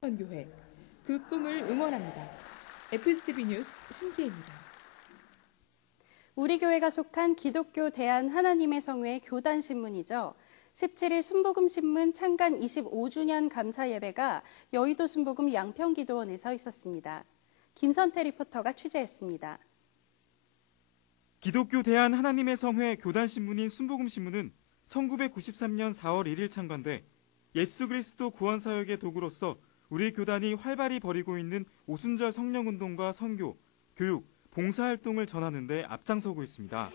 선교회, 그 꿈을 응원합니다. FSTV 뉴스 신지혜입니다. 우리 교회가 속한 기독교 대한 하나님의 성회 교단 신문이죠. 17일 순복음신문 창간 25주년 감사 예배가 여의도 순복음 양평기도원에서 있었습니다. 김선태 리포터가 취재했습니다. 기독교 대한 하나님의 성회 교단 신문인 순복음신문은 1993년 4월 1일 창간돼 예수 그리스도 구원 사역의 도구로서 우리 교단이 활발히 벌이고 있는 오순절 성령운동과 선교, 교육, 봉사활동을 전하는 데 앞장서고 있습니다.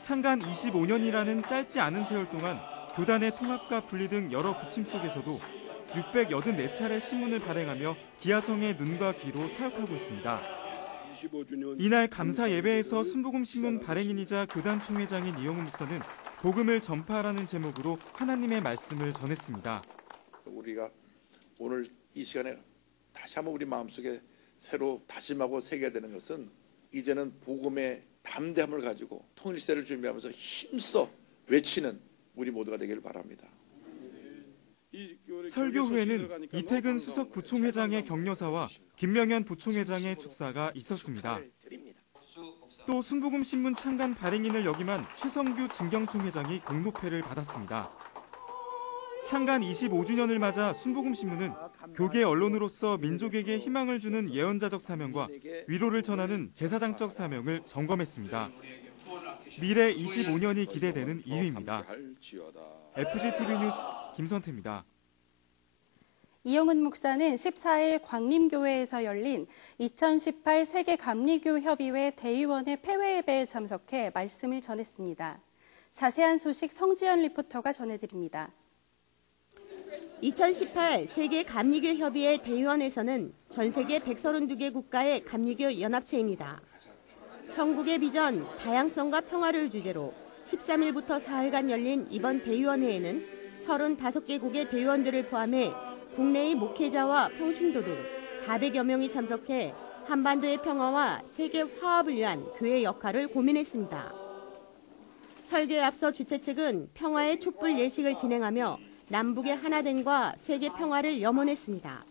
창간 25년이라는 짧지 않은 세월 동안 교단의 통합과 분리 등 여러 부침 속에서도 684차례 신문을 발행하며 기아성의 눈과 귀로 사역하고 있습니다. 이날 감사 예배에서 순복음신문 발행인이자 교단 총회장인 이영훈 목사는 복음을 전파하라는 제목으로 하나님의 말씀을 전했습니다. 우리가 오늘 이 시간에 다시 한번 우리 마음속에 새로 다짐하고 새겨야 되는 것은 이제는 복음의 담대함을 가지고 통일시대를 준비하면서 힘써 외치는 우리 모두가 되기를 바랍니다. 설교 후에는 이태근 수석 부총회장의 격려사와 김명현 부총회장의 축사가 있었습니다. 또 순복음신문 창간 발행인을 역임한 최성규 진경총회장이 공로패를 받았습니다. 창간 25주년을 맞아 순복음신문은 교계 언론으로서 민족에게 희망을 주는 예언자적 사명과 위로를 전하는 제사장적 사명을 점검했습니다. 미래 25년이 기대되는 이유입니다. FGTV 뉴스 김선태입니다. 이영훈 목사는 14일 광림교회에서 열린 2018 세계감리교협의회 대의원회 폐회예배에 참석해 말씀을 전했습니다. 자세한 소식 성지연 리포터가 전해드립니다. 2018 세계감리교협의회 대의원에서는 전 세계 132개 국가의 감리교 연합체입니다. 천국의 비전, 다양성과 평화를 주제로 13일부터 4일간 열린 이번 대의원회에는 35개국의 대의원들을 포함해 국내의 목회자와 평신도 등 400여 명이 참석해 한반도의 평화와 세계 화합을 위한 교회의 역할을 고민했습니다. 설교에 앞서 주최 측은 평화의 촛불 예식을 진행하며 남북의 하나됨과 세계 평화를 염원했습니다.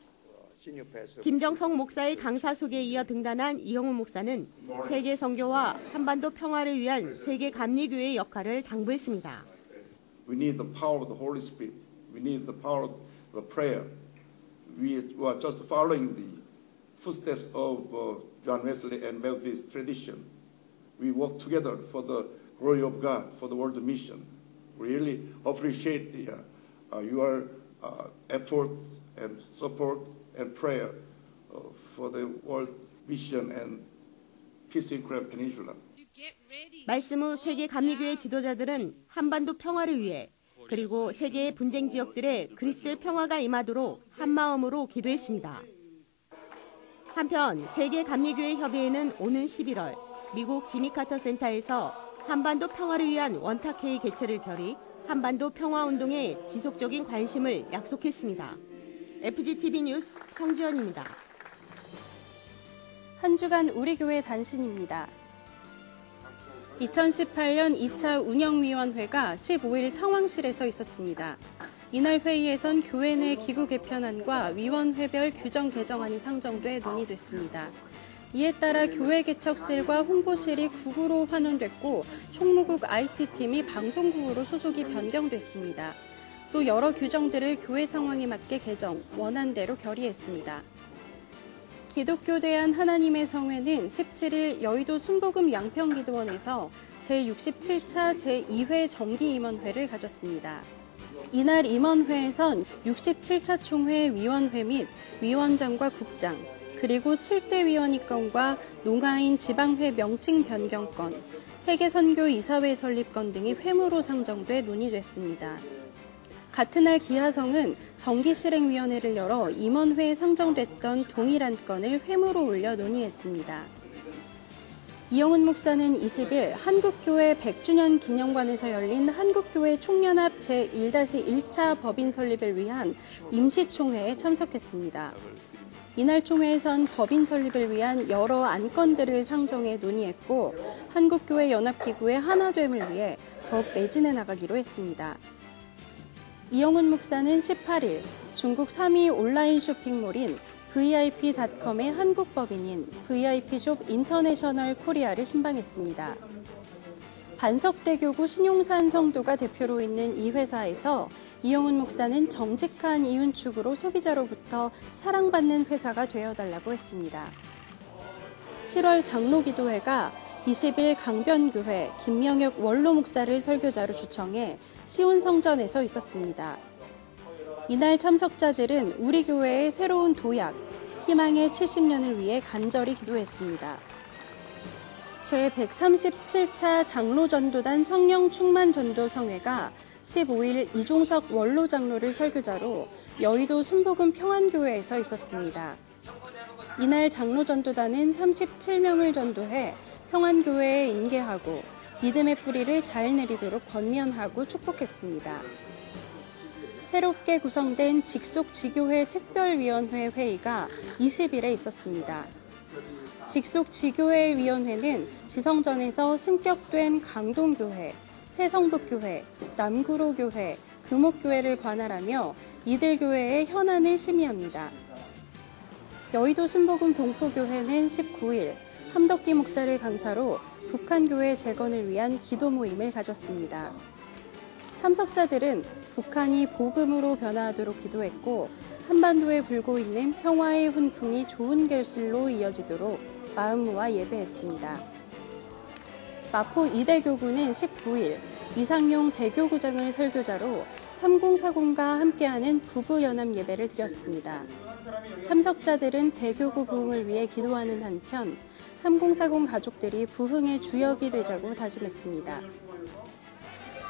김정성 목사의 강사 소개에 이어 등단한 이영훈 목사는 세계 선교와 한반도 평화를 위한 세계 감리교회의 역할을 당부했습니다. We need the power of the Holy Spirit. We need the power of the prayer. We are just following the footsteps of John Wesley and Methodist tradition. We work together for the glory of God, for the world mission. We really appreciate your effort and support and prayer for the world mission and peace in Korean Peninsula. 말씀 후 세계 감리교회 지도자들은 한반도 평화를 위해 그리고 세계의 분쟁 지역들의 그리스도의 평화가 임하도록 한마음으로 기도했습니다. 한편 세계 감리교회 협의회는 오는 11월 미국 지미 카터 센터에서 한반도 평화를 위한 원탁회의 개최를 결의, 한반도 평화운동에 지속적인 관심을 약속했습니다. FGTV 뉴스 성지연입니다. 한 주간 우리 교회 단신입니다. 2018년 2차 운영위원회가 15일 상황실에서 있었습니다. 이날 회의에선 교회 내 기구 개편안과 위원회별 규정 개정안이 상정돼 논의됐습니다. 이에 따라 교회 개척실과 홍보실이 국으로 환원됐고 총무국 IT팀이 방송국으로 소속이 변경됐습니다. 또 여러 규정들을 교회 상황에 맞게 개정, 원안대로 결의했습니다. 기독교 대한 하나님의 성회는 17일 여의도 순복음 양평기도원에서 제67차 제2회 정기임원회를 가졌습니다. 이날 임원회에선 67차 총회 위원회 및 위원장과 국장, 그리고 7대 위원회건과 농아인 지방회 명칭 변경건, 세계선교 이사회 설립건 등이 회무로 상정돼 논의됐습니다. 같은 날 기하성은 정기실행위원회를 열어 임원회에 상정됐던 동일한 건을 회무로 올려 논의했습니다. 이영훈 목사는 20일 한국교회 100주년 기념관에서 열린 한국교회 총연합 제1-1차 법인 설립을 위한 임시총회에 참석했습니다. 이날 총회에선 법인 설립을 위한 여러 안건들을 상정해 논의했고 한국교회 연합기구의 하나됨을 위해 더욱 매진해 나가기로 했습니다. 이영훈 목사는 18일 중국 3위 온라인 쇼핑몰인 VIP.com의 한국 법인인 VIP숍 인터내셔널 코리아를 신방했습니다. 반석대교구 신용산 성도가 대표로 있는 이 회사에서 이영훈 목사는 정직한 이윤 추구로 소비자로부터 사랑받는 회사가 되어달라고 했습니다. 7월 장로기도회가 20일 강변교회 김명혁 원로 목사를 설교자로 초청해 시온성전에서 있었습니다. 이날 참석자들은 우리 교회의 새로운 도약, 희망의 70년을 위해 간절히 기도했습니다. 제137차 장로전도단 성령충만전도성회가 15일 이종석 원로 장로를 설교자로 여의도 순복음 평안교회에서 있었습니다. 이날 장로전도단은 37명을 전도해 평안교회에 인계하고 믿음의 뿌리를 잘 내리도록 권면하고 축복했습니다. 새롭게 구성된 직속지교회 특별위원회 회의가 20일에 있었습니다. 직속지교회위원회는 지성전에서 승격된 강동교회, 새성북교회, 남구로교회, 금옥교회를 관할하며 이들 교회의 현안을 심의합니다. 여의도 순복음 동포교회는 19일 함덕기 목사를 강사로 북한교회 재건을 위한 기도 모임을 가졌습니다. 참석자들은 북한이 복음으로 변화하도록 기도했고 한반도에 불고 있는 평화의 훈풍이 좋은 결실로 이어지도록 마음 모아 예배했습니다. 마포 이대교구는 19일 이상용 대교구장을 설교자로 3040과 함께하는 부부연합 예배를 드렸습니다. 참석자들은 대교구 부흥을 위해 기도하는 한편 3040 가족들이 부흥의 주역이 되자고 다짐했습니다.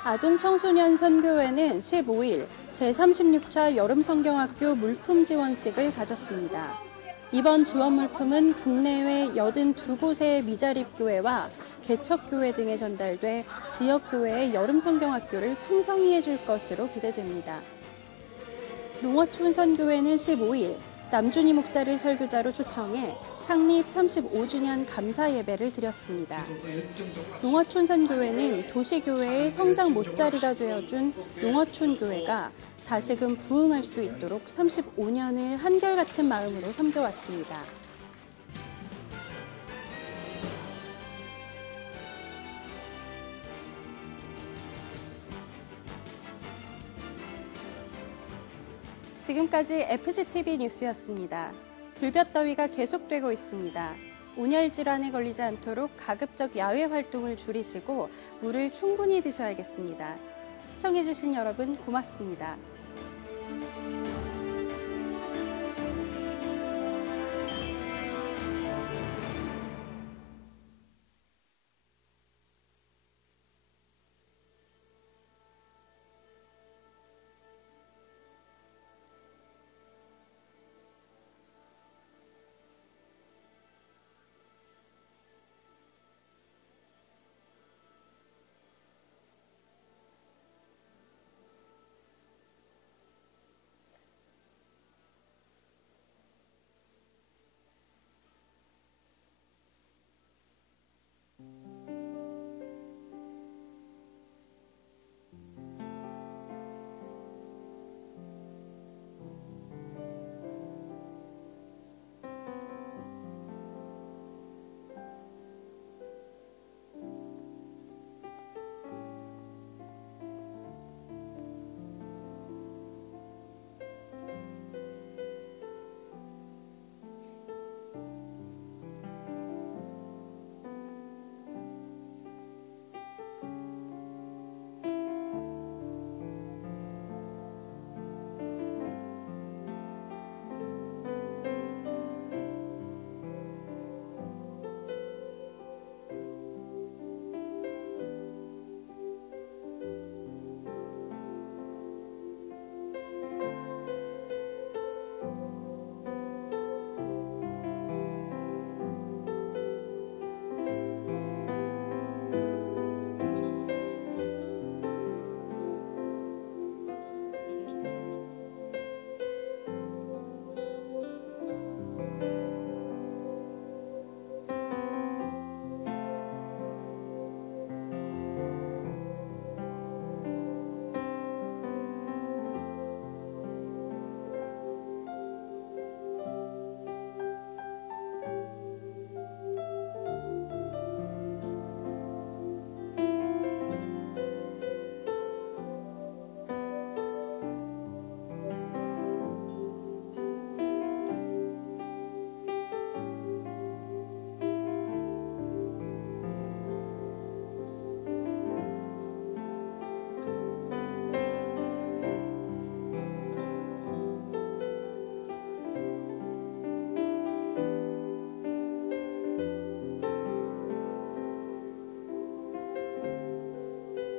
아동청소년 선교회는 15일 제36차 여름성경학교 물품 지원식을 가졌습니다. 이번 지원 물품은 국내외 82곳의 미자립교회와 개척교회 등에 전달돼 지역교회의 여름성경학교를 풍성히 해줄 것으로 기대됩니다. 농어촌 선교회는 15일 남준희 목사를 설교자로 초청해 창립 35주년 감사 예배를 드렸습니다. 농어촌 선교회는 도시교회의 성장 못자리가 되어준 농어촌 교회가 다시금 부흥할 수 있도록 35년을 한결같은 마음으로 섬겨왔습니다. 지금까지 FCTV 뉴스였습니다. 불볕더위가 계속되고 있습니다. 온열 질환에 걸리지 않도록 가급적 야외 활동을 줄이시고 물을 충분히 드셔야겠습니다. 시청해주신 여러분 고맙습니다.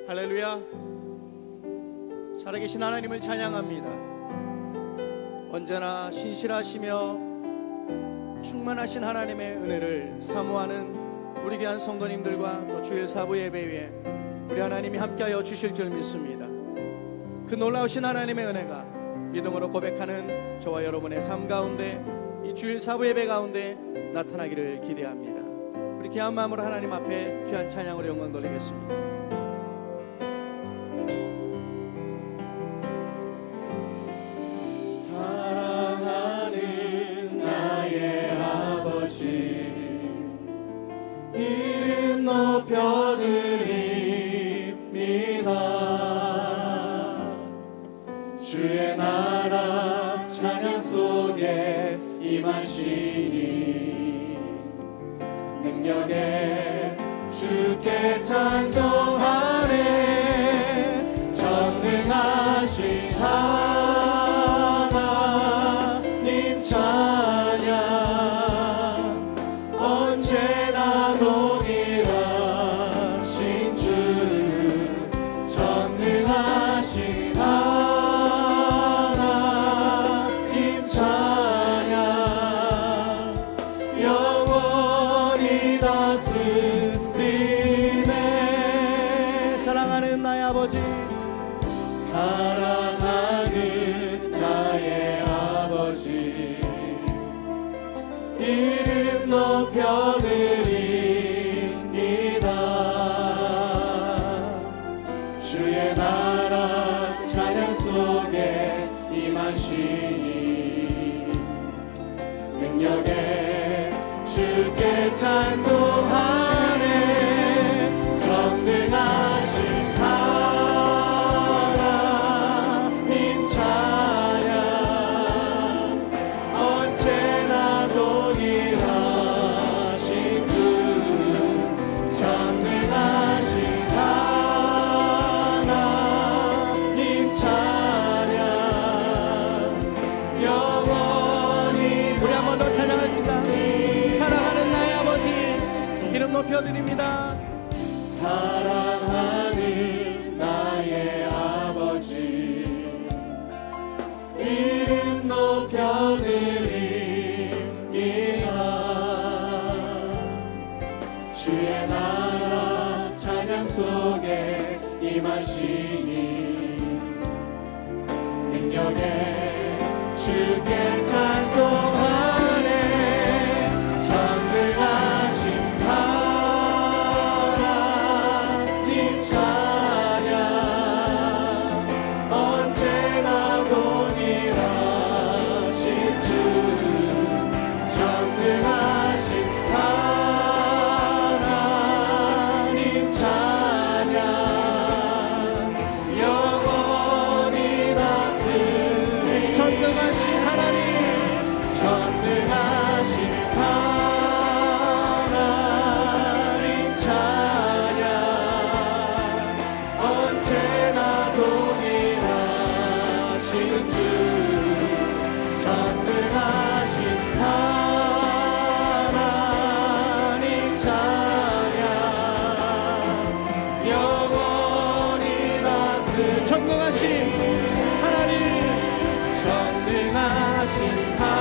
할렐루야. 살아계신 하나님을 찬양합니다. 언제나 신실하시며 충만하신 하나님의 은혜를 사모하는 우리 귀한 성도님들과 또 주일 사부 예배 위에 우리 하나님이 함께하여 주실 줄 믿습니다. 그 놀라우신 하나님의 은혜가 믿음으로 고백하는 저와 여러분의 삶 가운데, 이 주일 사부 예배 가운데 나타나기를 기대합니다. 우리 귀한 마음으로 하나님 앞에 귀한 찬양으로 영광 돌리겠습니다. 사랑하는 나의 아버지, 이름 높여드립니다. 주의 나라 찬양 속에 임하시니 능력에 주께 찬송하네. 전능하신 하나님 찬양 언제나 동일하신 주. 전능하신 하나님 찬양 영원히 다스리네. 사랑하는 나의 아버지, 사랑하는 나의 아버지, 이름 높여드립니다. 주의 나라 찬양 속에 임하시니 능력에 주께 찬송하네. 전능하신 하나님 찬양 언제나 동일하신 주. 전능하신 하나님 찬양 영원히. 우리 한 번 더 찬양합니다. 사랑하는 나의 아버지, 이름 높여드립니다. 사랑하는 나의 아버지, 이름 높여드립니다. 주의 나라 찬양 속에 임하시니 능력에 주께 찬송하네. 전능하신 하나님 찬양 언제나 동일하신 주. 전능하신 하나님 찬양 영원히 다스리. 전능하신 하나님, 전능하신 하나님 찬양 언제나 동일하신 주. 전능하신 하나님 찬양 영원히 다스리. 전능하신 하나님, 전능하신 하나님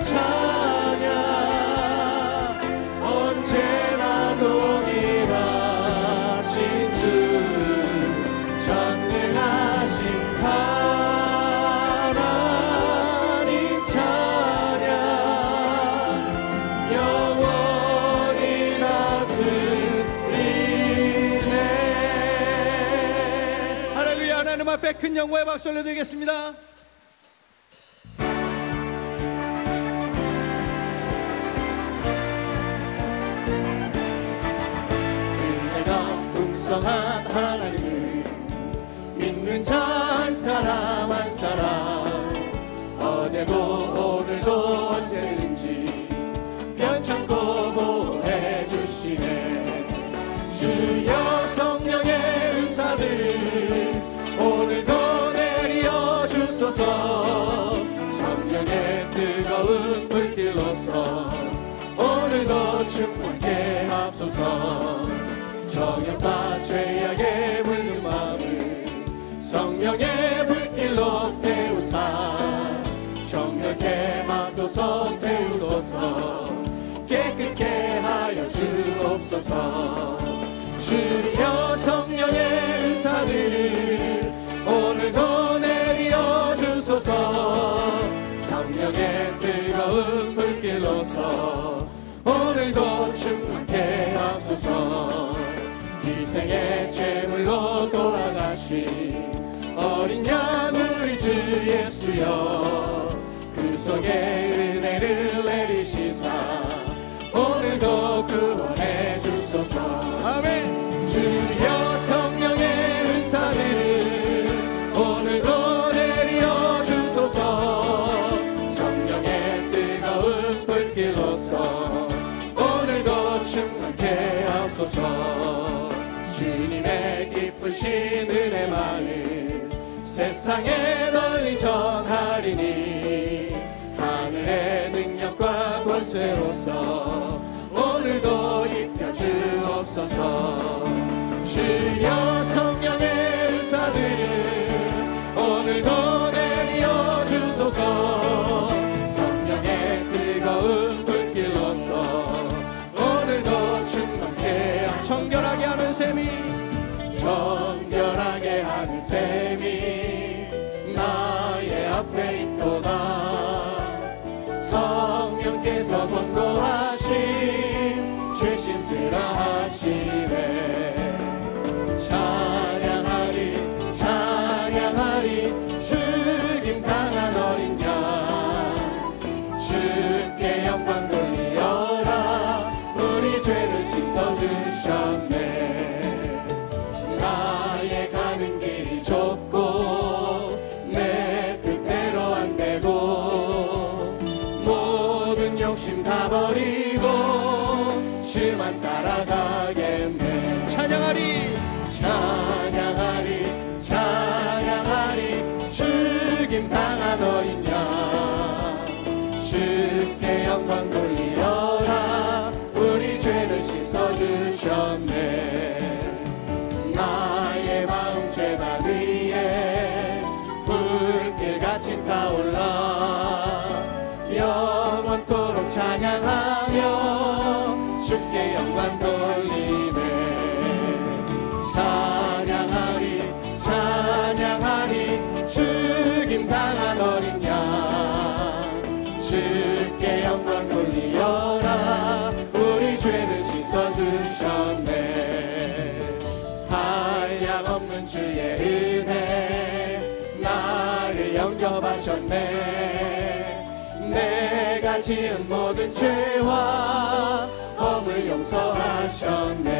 찬양 언제나 동일하신 주. 전능하신 하나님 찬양 영원히 다스리네. 할렐루야. 하나님 앞에 큰 영광의 박수 올려드리겠습니다. 은혜가 풍성한 하나님을 믿는 자 한 사람 한 사람 어제도 오늘도 언제든지 변찮고 보호해 주시네. 주여 성령의 은사들 오늘도 내려 주소서. 성령의 뜨거운 불길로서 오늘도 충만케 하소서. 정욕과 죄악에 물든 마음을 성령의 불길로 태우사 정결케 하소서 태우소서 깨끗게 하여 주옵소서. 주여 성령의 은사들을 오늘도 내려 주소서. 성령의 뜨거운 불길로서 오늘도 충만케 하소서. 희생의 제물로 돌아가신 어린 양 우리 주 예수여 그 속에 은혜를 내리시사 오늘도 구원해 주소서. 아멘. 주여 성령의 은사들을 오늘도 내려 주소서. 성령의 뜨거운 불길로서 오늘도 충만케 하소서. 주님의 기쁘신 은혜만을 세상에 널리 전하리니 하늘의 능력과 권세로서 오늘도 입혀주옵소서. 주여 성령의 은사들을 오늘도 내려주소서. 성령의 뜨거운 불길로서 오늘도 충만케 정결하게 하는 셈이 정결하게 하는 셈이 나의 앞에 있도다. 성령께서 권고하신 죄 씻으라 하시네. 찬양하리 찬양하리 죽임 당한 어린 양 주께 영광 돌리어라. 우리 죄를 씻어주셨네. 나의 가는 길이 좁고 내 뜻대로 안 되고 모든 욕심 다 버리고 주만 따라가겠네. 찬양하리 찬양하리 찬양하리 죽임 당한 어린 양 주께 영광 돌리어라. 우리 죄를 씻어주셨네. 나의 마음 제단 위에 불길같이 타올라 영원토록 찬양하며 주께 영광 돌리네. 찬양하리 찬양하리 죽임 당한 어린 양 주께 영광 돌리어라. 우리 죄를 씻어주셨네. 한량없는 주의 은혜 나를 영접하셨네. 내가 지은 모든 죄와 허물 용서하셨네.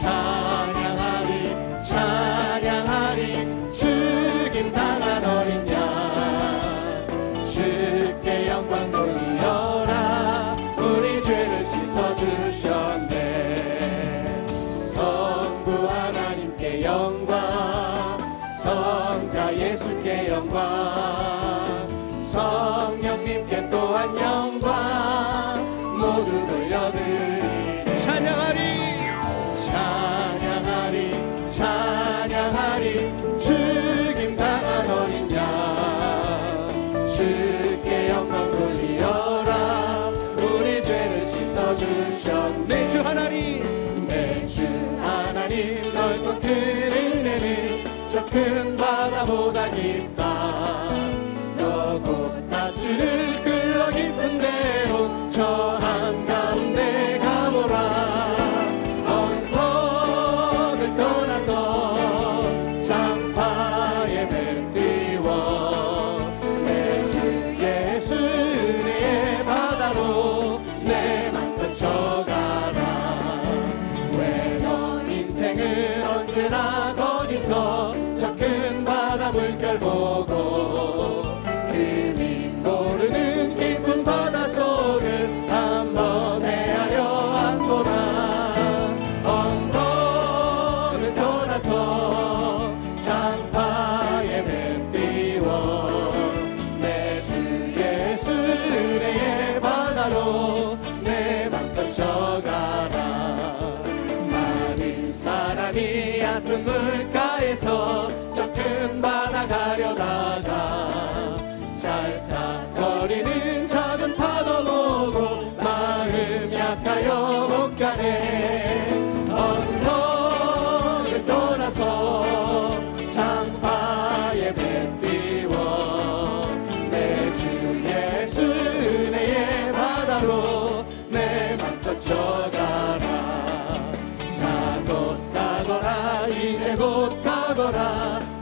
찬양하리 찬양하리 죽임 당한 어린 양 주께 영광 돌리어라. 우리 죄를 씻어주셨네. 성부 하나님께 영광 성자 예수께 영광 성령님께 또한 영광 모두 돌려드리세. 찬양하리 찬양하리 찬양하리 죽임 당한 어린 양 주께 영광 돌리어라. 우리 죄를 씻어주셨네. 내 주 하나님 내 주 하나님 넓고 큰 은혜는 저 큰 바다보다 깊다. 너곧 밧줄을 끌어 깊은 대로 저 한가운데 가보라. 언덕을 떠나서 장파에 배 띄워 내 주 예수 은혜의 바다로 내 맘 뻗쳐가라. 왜 넌 인생은 언제나 거기서 저 큰 바다 물결 보고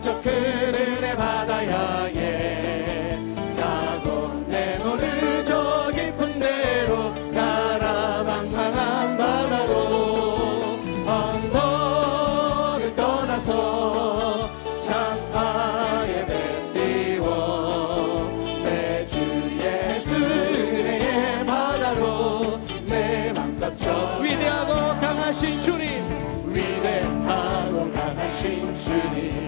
저 큰 은혜 바다야에 자고 내놓을 저 깊은 데로 가라 망망한 바다로 언덕을 떠나서 창파에 배 띄워 내 주 예수 은혜의 바다로 내 맘 갇혀 위대하고 강하신 주님, 위대하고 강하신 주님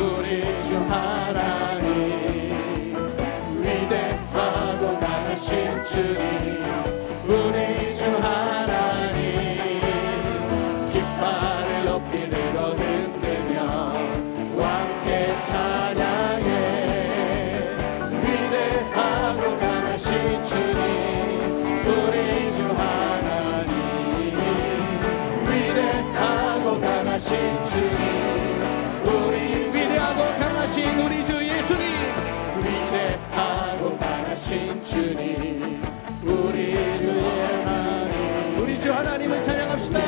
우리 주 하나님 위대하고 강하신 주님 우리 주 하나님 깃발을 높이 들고 흔들며 왕께 찬양해 위대하고 강하신 주님 우리 주 하나님 위대하고 강하신 주님 위대하고 강하신 우리 주 예수님, 위대하고 강하신 주님 우리 주 하나님 우리 주 하나님을 찬양합시다.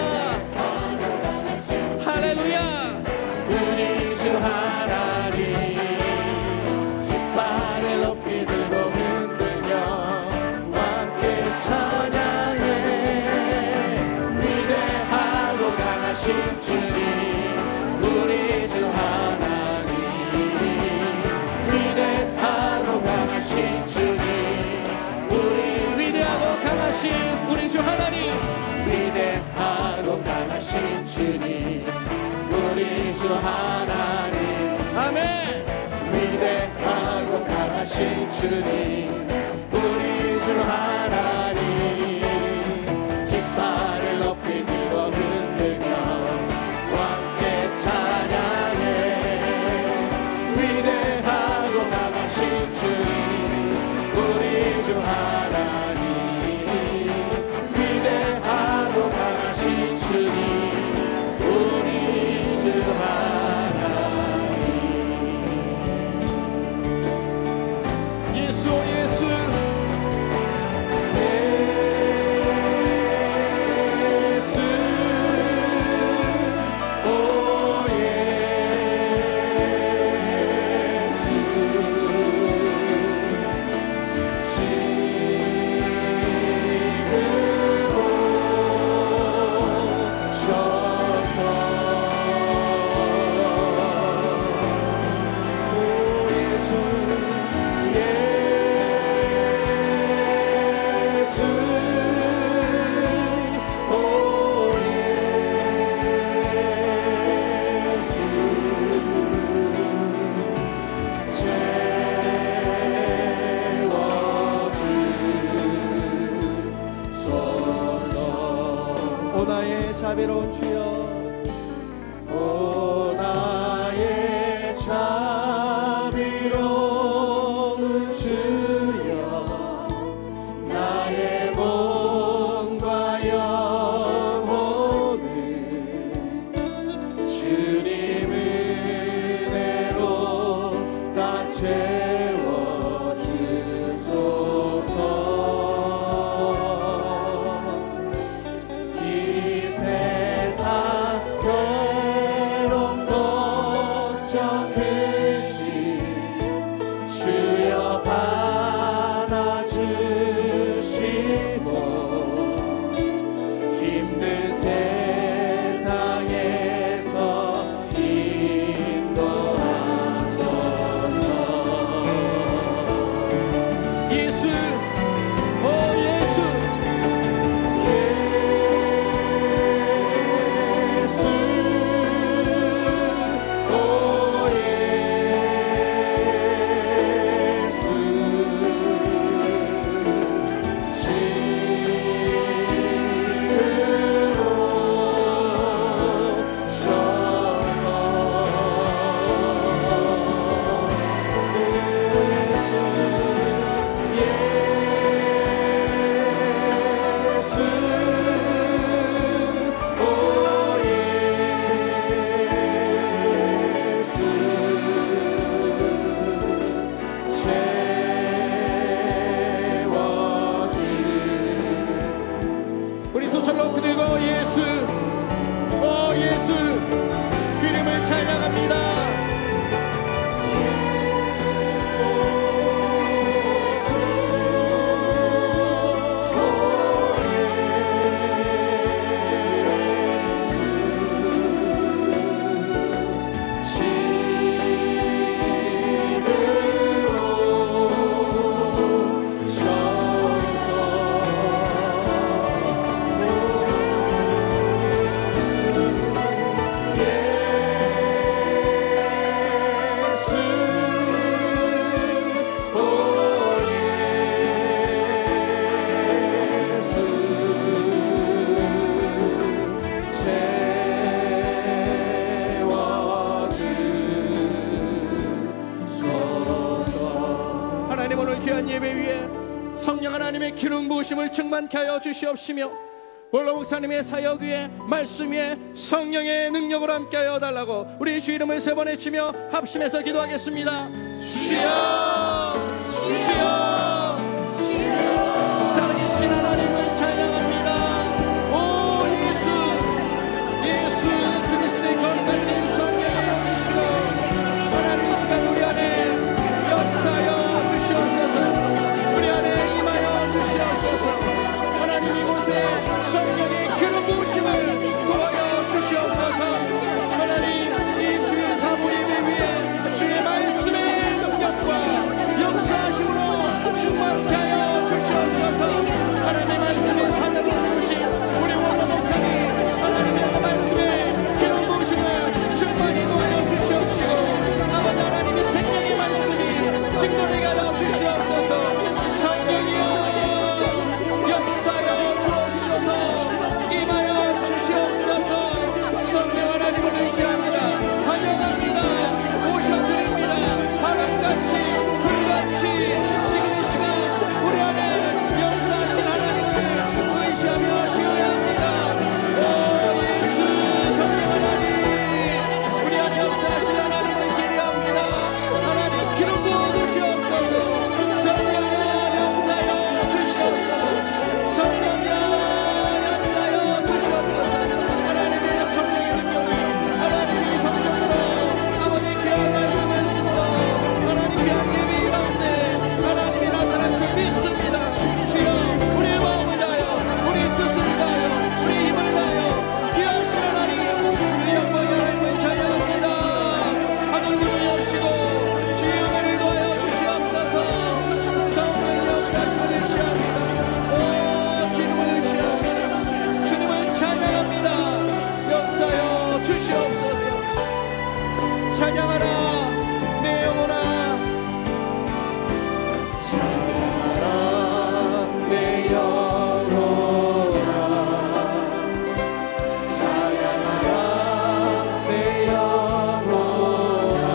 할렐루야. 우리 주 하나님 깃발을 높이 들고 흔들며 함께 찬양해 위대하고 강하신 주님 우리 주 하나님 위대하고 강하신 주님 위대하고 강하신 우리 주 하나님, 위대하고 강하신 주님 우리 주 하나님 아멘. 위대하고 강하신 주님 우리 주 하나님 깃발을 높이 들고 흔들며 함께 찬양해 위대하고 강하신 주님 우리 주 하나님 위대하고 강하신 주님 우리 주 하나님 예수 예수 예수 오 예수 오 나의 자비로운 주여, 오 나의 자비로운 주여 나의 몸과 영혼을 주님 은혜로 다 채워주소서 이 세상 예배 위에 성령 하나님의 기름 부으심을 충만케 하여 주시옵시며 원로 목사님의 사역 위에 말씀 위에 성령의 능력으로 함께하여 달라고 우리 주 이름을 세 번 외치며 합심해서 기도하겠습니다. 주여 주여 살아계신 하나님을 찬양합니다. 오 예수 그리스도의 거룩하신 성령의 영이시여 하나님 이 시간 우리 안에 역사하여 주시옵소서. 우리 안에 임하여 주시옵소서. 하나님 이곳에 성령의 기름 부으심을 도와여 주시옵소서. 하나님 이 주일 사부 예배 위에 주의 말씀의 능력과 역사하심으로 충만케 하여 주시옵소서. 하나님 말씀의 사명을 세우신 우리 원로 목사님 하나님의 말씀에 기름 부으심을 충만히 도와여 주시옵시고 아버지 하나님의 생명의 말씀이 증거되게 하여 주시옵소서. 성령이여 역사여 주옵소서. 임하여 주시옵소서. 성령 하나님을 의지합니다. 환영합니다. 모셔드립니다. 바람같이 불같이 지금 이 시간 우리 안에 역사하신 하나님을 의지하며 쉬어야 합니다. 오 예수 성령 하나님 우리 안에 역사하신 하나님을 기대합니다. 하나님 기름 부어주시옵소서. 성령이여 역사여 주시옵소서. 성령이여 역사여 주시옵소서. 하나님의 성령의 능력이 하나님의 성령으로 아버지 귀한 말씀을 쓰고 하나님 귀한 예배 가운데 하나님이 나타날 줄 믿습니다. 주여 우리의 마음을 다하여 우리의 뜻을 다하여 우리의 힘을 다하여 귀하신 하나님 우리 영광의 하나님을 찬양합니다. 하늘 문을 여시고 주의 은혜를 도하여 주시옵소서. 성령의 역사하심을 의지합니다. 오 주님을 의지합니다. 주님을 찬양합니다. 역사여 주시옵소서. 찬양하라 내 영혼아 찬양하라 내 영혼아 찬양하라 내 영혼아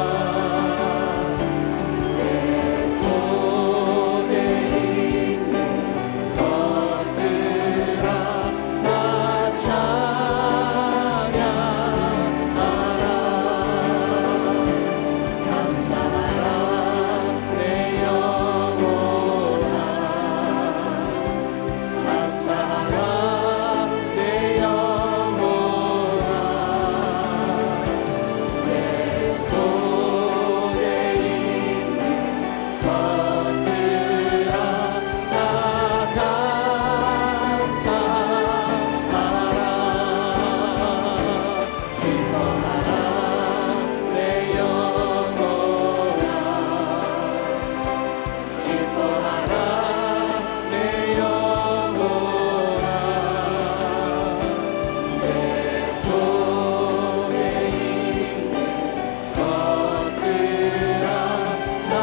내 속에 있는 것들아 나 찬양하라 감사하라 내 영혼아 감사하라 내 영혼아 내 속에 있는 것들아 나 감사하라 기뻐하라 내 영혼아 기뻐하라 내 영혼아 내 속에 있는 것들아 나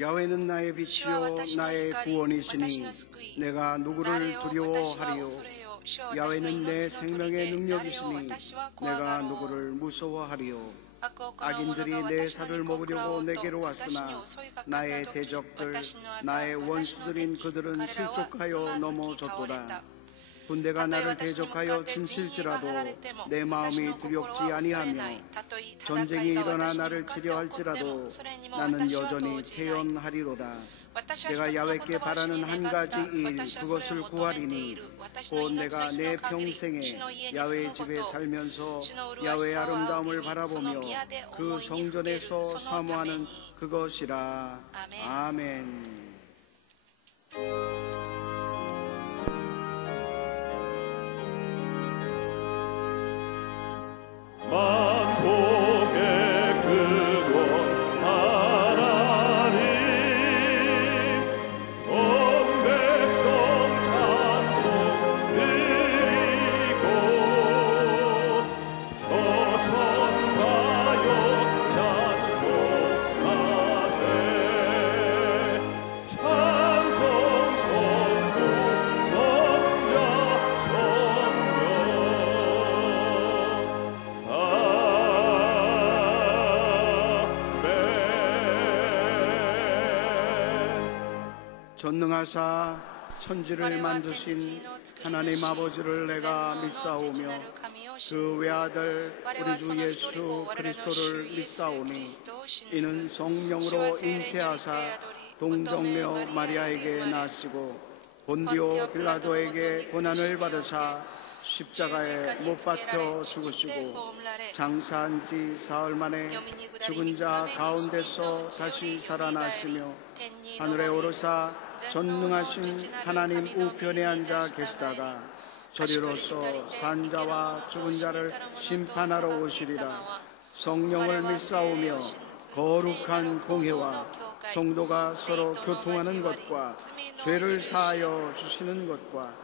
야훼는 나의 빛이요 나의 구원이시니 내가 누구를 두려워하리요. 야훼는 내 생명의 능력이시니 내가 누구를 무서워하리요. 악인들이 내 살을 먹으려고 내게로 왔으나 나의 대적들 나의 원수들인 그들은 실족하여 넘어졌도다. 군대가 나를 대적하여 진칠지라도 내 마음이 두렵지 아니하며 전쟁이 일어나 나를 치려 할지라도 나는 여전히 태연하리로다. 내가 야훼께 바라는 한 가지 일 그것을 구하리니 곧 내가 내 평생에 야훼의 집에 살면서 야훼의 아름다움을 바라보며 그 성전에서 사모하는 그것이라. 아멘. 만복의 근원 하나님 온 백성 찬송 드리고 저천사여 찬송하세 찬송 성부 성자 성령 전능하사 천지를 만드신 하나님 아버지를 내가 믿사오며 그 외아들 우리 주 예수 그리스도를 믿사오니 이는 성령으로 잉태하사 동정녀 마리아에게 나시고 본디오 빌라도에게 고난을 받으사 십자가에 못 박혀 죽으시고 장사한 지 사흘 만에 죽은 자 가운데서 다시 살아나시며 하늘에 오르사 전능하신 하나님 우편에 앉아 계시다가 저리로서 산자와 죽은 자를 심판하러 오시리라. 성령을 믿사오며 거룩한 공회와 성도가 서로 교통하는 것과 죄를 사하여 주시는 것과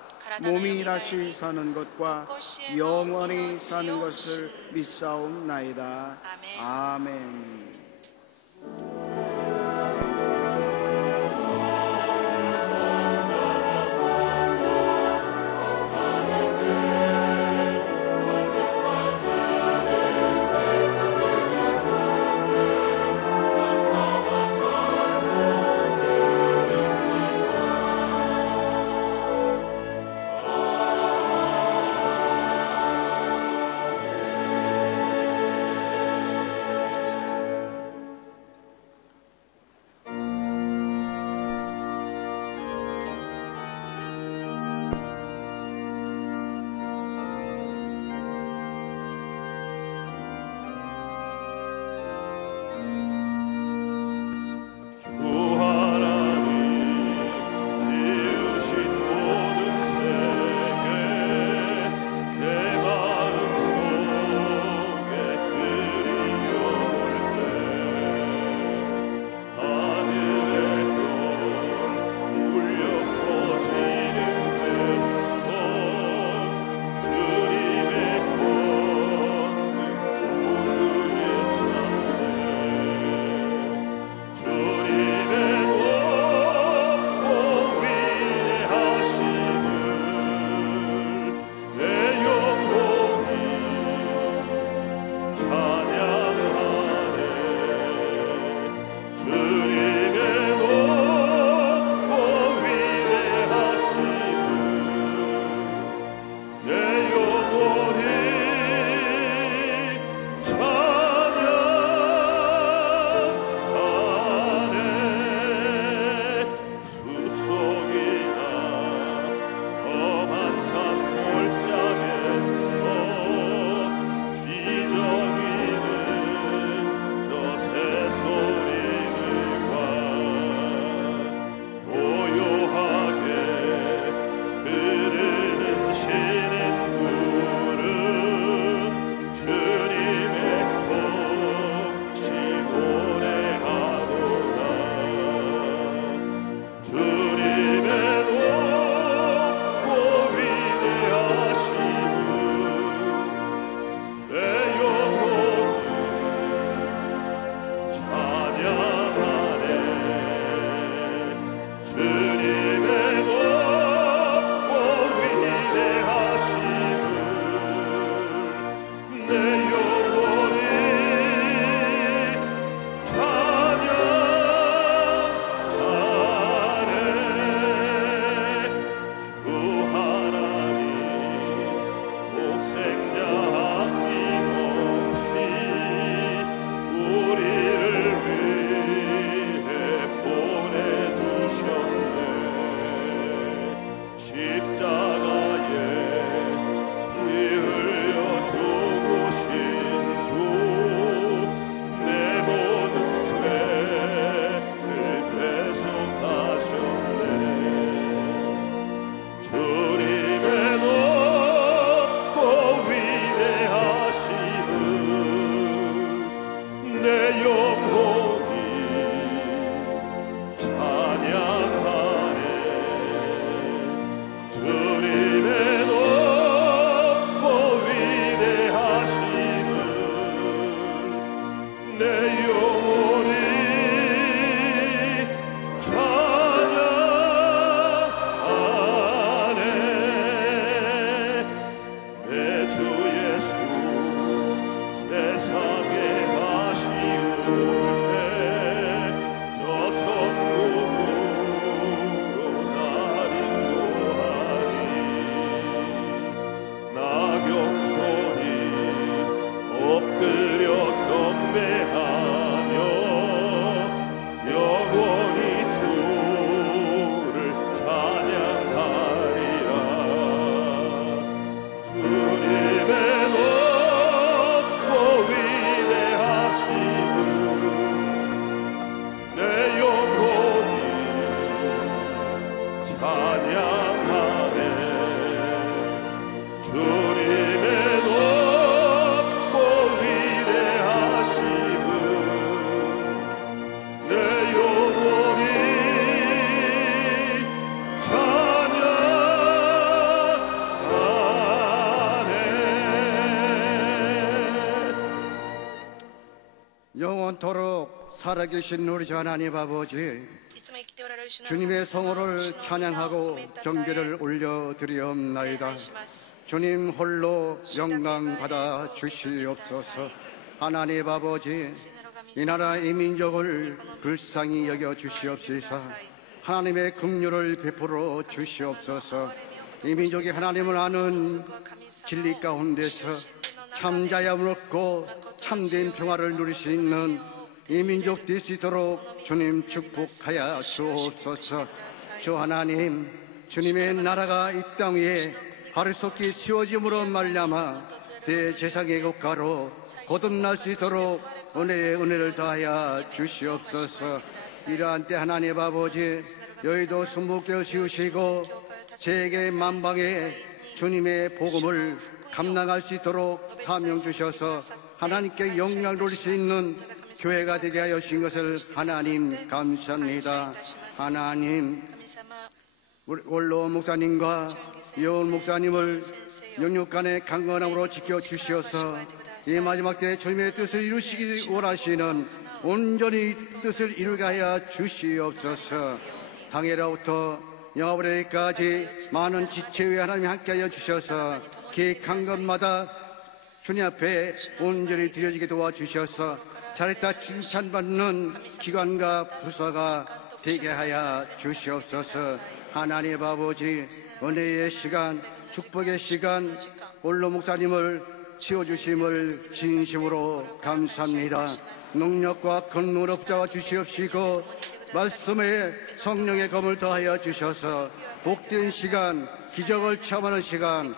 몸이 다시 사는 것과 영원히 사는 것을 믿사옵나이다. 아멘. 영원토록 살아계신 우리 주 하나님 아버지, 주님의 성호를 찬양하고 경배를 올려드리옵나이다. 주님 홀로 영광 받아 주시옵소서. 하나님 아버지, 이 나라 이 민족을 불쌍히 여겨 주시옵소서. 하나님의 긍휼을 베풀어 주시옵소서. 이 민족이 하나님을 아는 진리 가운데서 참자야을 얻고 참된 평화를 누릴 수 있는 이 민족 될 수 있도록 주님 축복하여 주옵소서. 주 하나님, 주님의 나라가 이 땅 위에 하루속히 세워짐으로 말미암아 대제사장의 국가로 거듭날 수 있도록 은혜의 은혜를 더하여 주시옵소서. 이러한 때 하나님 아버지, 여의도 순복교를 세우시고 세계 만방에 주님의 복음을 감당할 수 있도록 사명 주셔서 하나님께 영광을 돌릴 수 있는 교회가 되게 하여 주신 것을 하나님 감사합니다. 하나님, 원로 목사님과 여운 목사님을 영육간의 강건함으로 지켜주시어서 이 마지막 때 주님의 뜻을 이루시기 원하시는 온전히 뜻을 이루게 하여 주시옵소서. 당해로부터 영화부레까지 많은 지체에 하나님 함께하여 주셔서 계획한 것마다 주님 앞에 온전히 드려지게 도와주셔서 잘했다 칭찬받는 기관과 부서가 되게 하여 주시옵소서. 하나님 아버지, 은혜의 시간, 축복의 시간, 원로 목사님을 치워주심을 진심으로 감사합니다. 능력과 권능을 업자와 주시옵시고 말씀에 성령의 검을 더하여 주셔서 복된 시간, 기적을 체험하는 시간,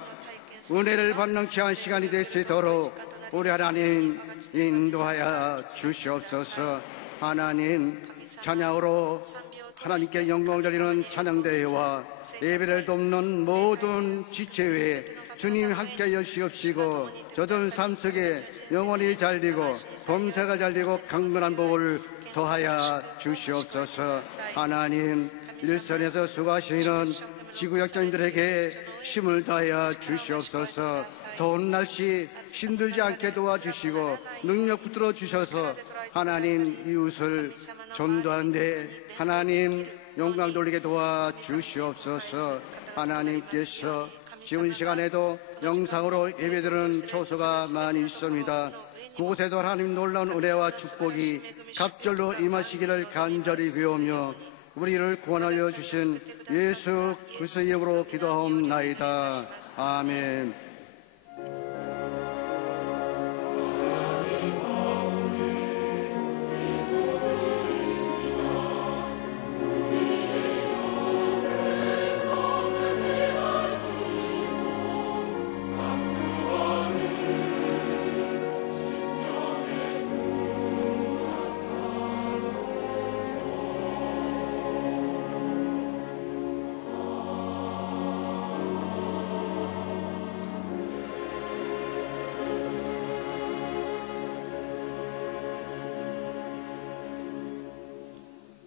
은혜를 받는 귀한 시간이 될 수 있도록 우리 하나님 인도하여 주시옵소서. 하나님, 찬양으로 하나님께 영광을 드리는 찬양대회와 예배를 돕는 모든 지체회에 주님 함께하여 주시옵시고 저들 삶 속에 영혼이 잘되고 범사가 잘되고 강건한 복을 더하여 주시옵소서. 하나님, 일선에서 수고하시는 지구역장님들에게 힘을 다하여 주시옵소서. 더운 날씨 힘들지 않게 도와주시고 능력 붙들어 주셔서 하나님 이웃을 전도하는데 하나님 영광 돌리게 도와주시옵소서. 하나님께서 지금 시간에도 영상으로 예배드리는 초소가 많이 있습니다. 그곳에도 하나님 놀라운 은혜와 축복이 갑절로 임하시기를 간절히 비오며 우리를 구원하여 주신 예수 그리스도의 이름으로 기도하옵나이다. 아멘.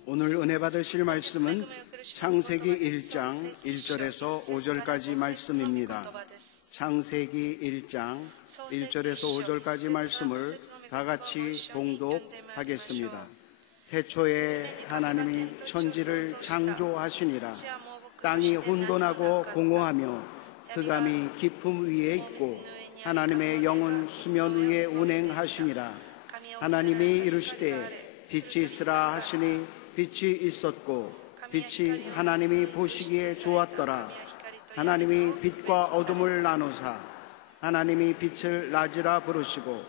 오늘 은혜 받으실 말씀은 창세기 1장 1절에서 5절까지 말씀입니다. 창세기 1장 1절에서 5절까지 말씀을 다 같이 봉독하겠습니다. 태초에 하나님이 천지를 창조하시니라. 땅이 혼돈하고 공허하며 흑암이 깊음 위에 있고 하나님의 영은 수면 위에 운행하시니라. 하나님이 이르시되 빛이 있으라 하시니 빛이 있었고 빛이 하나님이 보시기에 좋았더라. 하나님이 빛과 어둠을 나누사 하나님이 빛을 낮이라 부르시고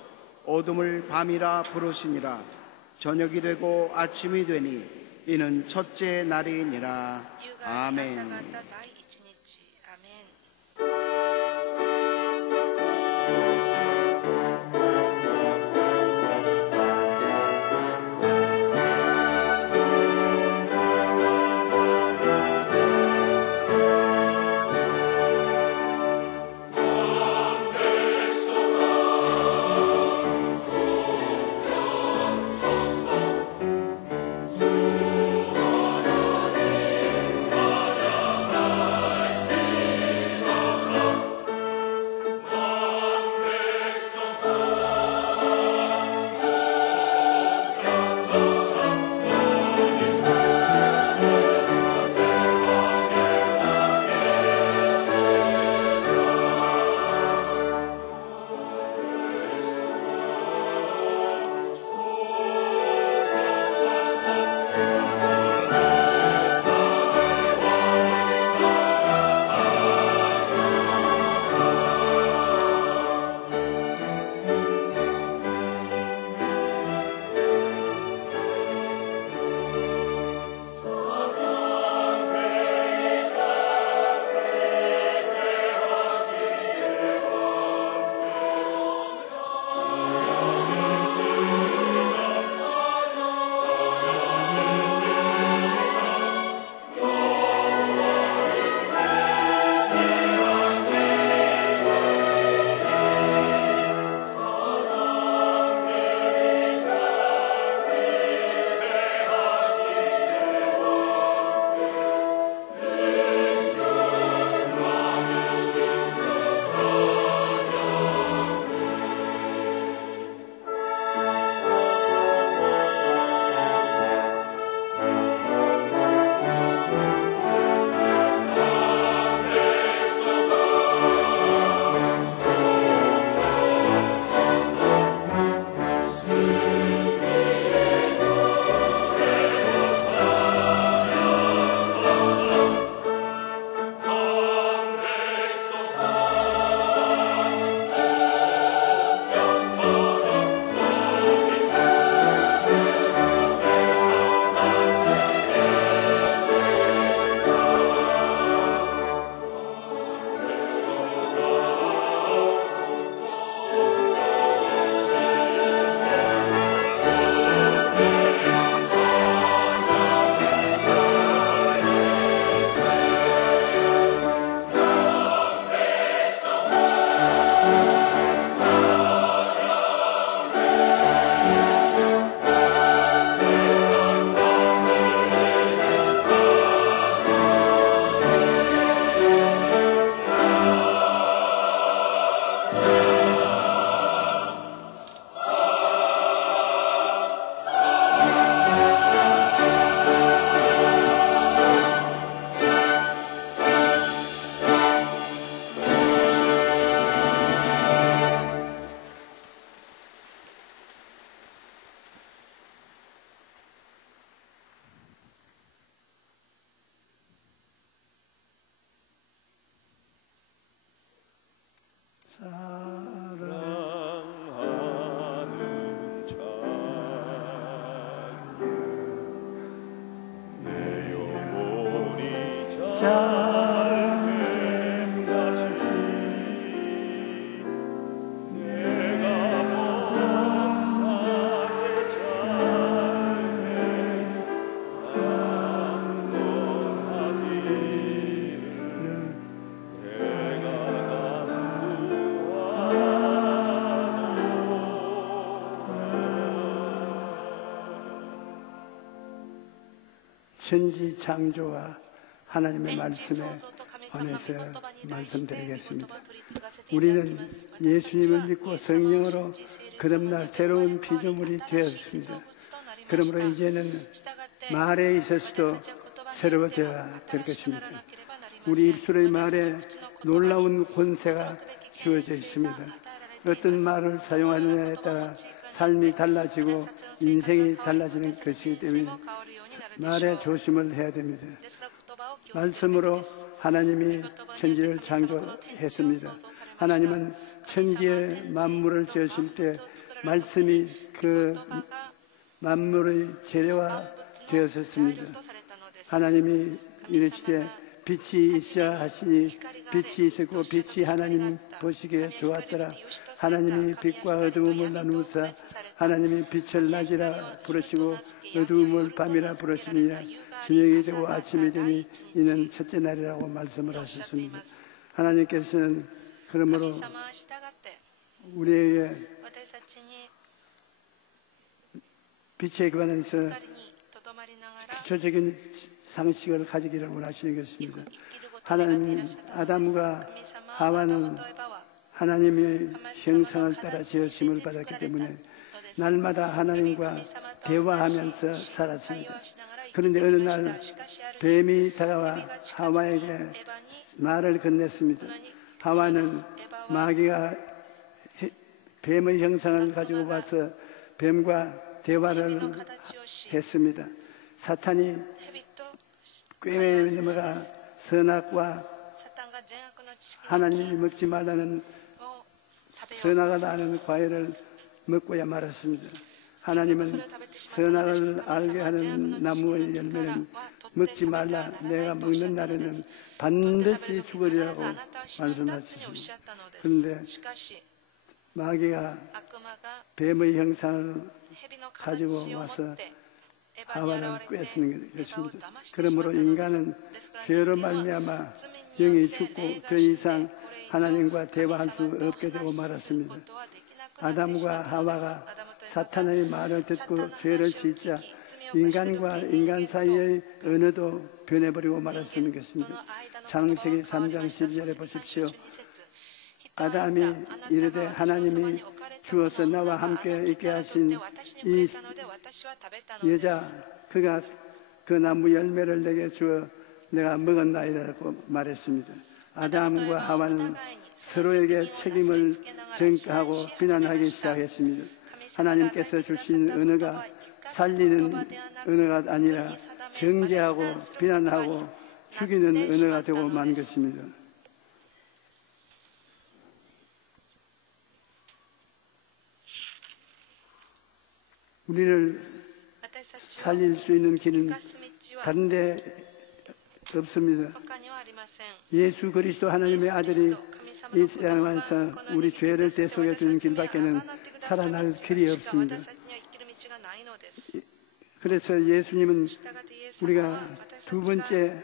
어둠을 밤이라 부르시니라. 저녁이 되고 아침이 되니 이는 첫째 날이니라. 아멘. 주 잘됨같이 내가 범사에 잘됨 강론하기를 내가 천지 창조와 하나님의 말씀에 관해서 말씀드리겠습니다. 우리는 예수님을 믿고 성령으로 거듭나 새로운 피조물이 되었습니다. 그러므로 이제는 말에 있어서도 새로워져야 될 것입니다. 우리 입술의 말에 놀라운 권세가 주어져 있습니다. 어떤 말을 사용하느냐에 따라 삶이 달라지고 인생이 달라지는 것이기 때문에 말에 조심을 해야 됩니다. 말씀으로 하나님이 천지를 창조했습니다. 하나님은 천지의 만물을 지으실 때 말씀이 그 만물의 재료가 되었었습니다. 하나님이 이르시되 빛이 있어야 하시니 빛이 있었고 빛이 하나님 보시기에 좋았더라. 하나님이 빛과 어두움을 나누사 하나님이 빛을 낮이라 부르시고 어두움을 밤이라 부르시니라. 저녁이 되고 아침이 되니 이는 첫째 날이라고 말씀을 하셨습니다. 하나님께서는 그러므로 우리에게 빛에 관해서 기초적인 상식을 가지기를 원하시는 것입니다. 하나님, 아담과 하와는 하나님의 형상을 따라 지으심을 받았기 때문에 날마다 하나님과 대화하면서 살았습니다. 그런데 어느 날 뱀이 다가와 하와에게 말을 건넸습니다. 하와는 마귀가 뱀의 형상을 가지고 와서 뱀과 대화를 했습니다. 사탄이 꾀에 넘어가 선악과 하나님이 먹지 말라는 선악을 아는 과일을 먹고야 말았습니다. 하나님은 선악을 알게 하는 나무의 열매는 먹지 말라. 내가 먹는 날에는 반드시 죽으리라고 말씀하셨습니다. 그런데 마귀가 뱀의 형상을 가지고 와서 하와를 꿰쓰는 것입니다. 그러므로 인간은 죄로 말미암아 영이 죽고 더 이상 하나님과 대화할 수 없게 되고 말았습니다. 아담과 하와가 사탄의 말을 듣고 죄를 짓자 인간과 인간 사이의 언어도 변해버리고 말았는 것입니다. 창세기 3장 12절에 보십시오. 아담이 이르되 하나님이 주어서 나와 함께 있게 하신 이 여자 그가 그 나무 열매를 내게 주어 내가 먹었나이라고 말했습니다. 아담과 하와는 서로에게 책임을 전가하고 비난하기 시작했습니다. 하나님께서 주신 언어가 살리는 언어가 아니라 정죄하고 비난하고 죽이는 언어가 되고 만 것입니다. 우리를 살릴 수 있는 길은 다른 데 없습니다. 예수 그리스도 하나님의 아들이 이 세상에 와서 우리 죄를 대속해 주는 길밖에는 살아날 길이 없습니다. 그래서 예수님은 우리가 두 번째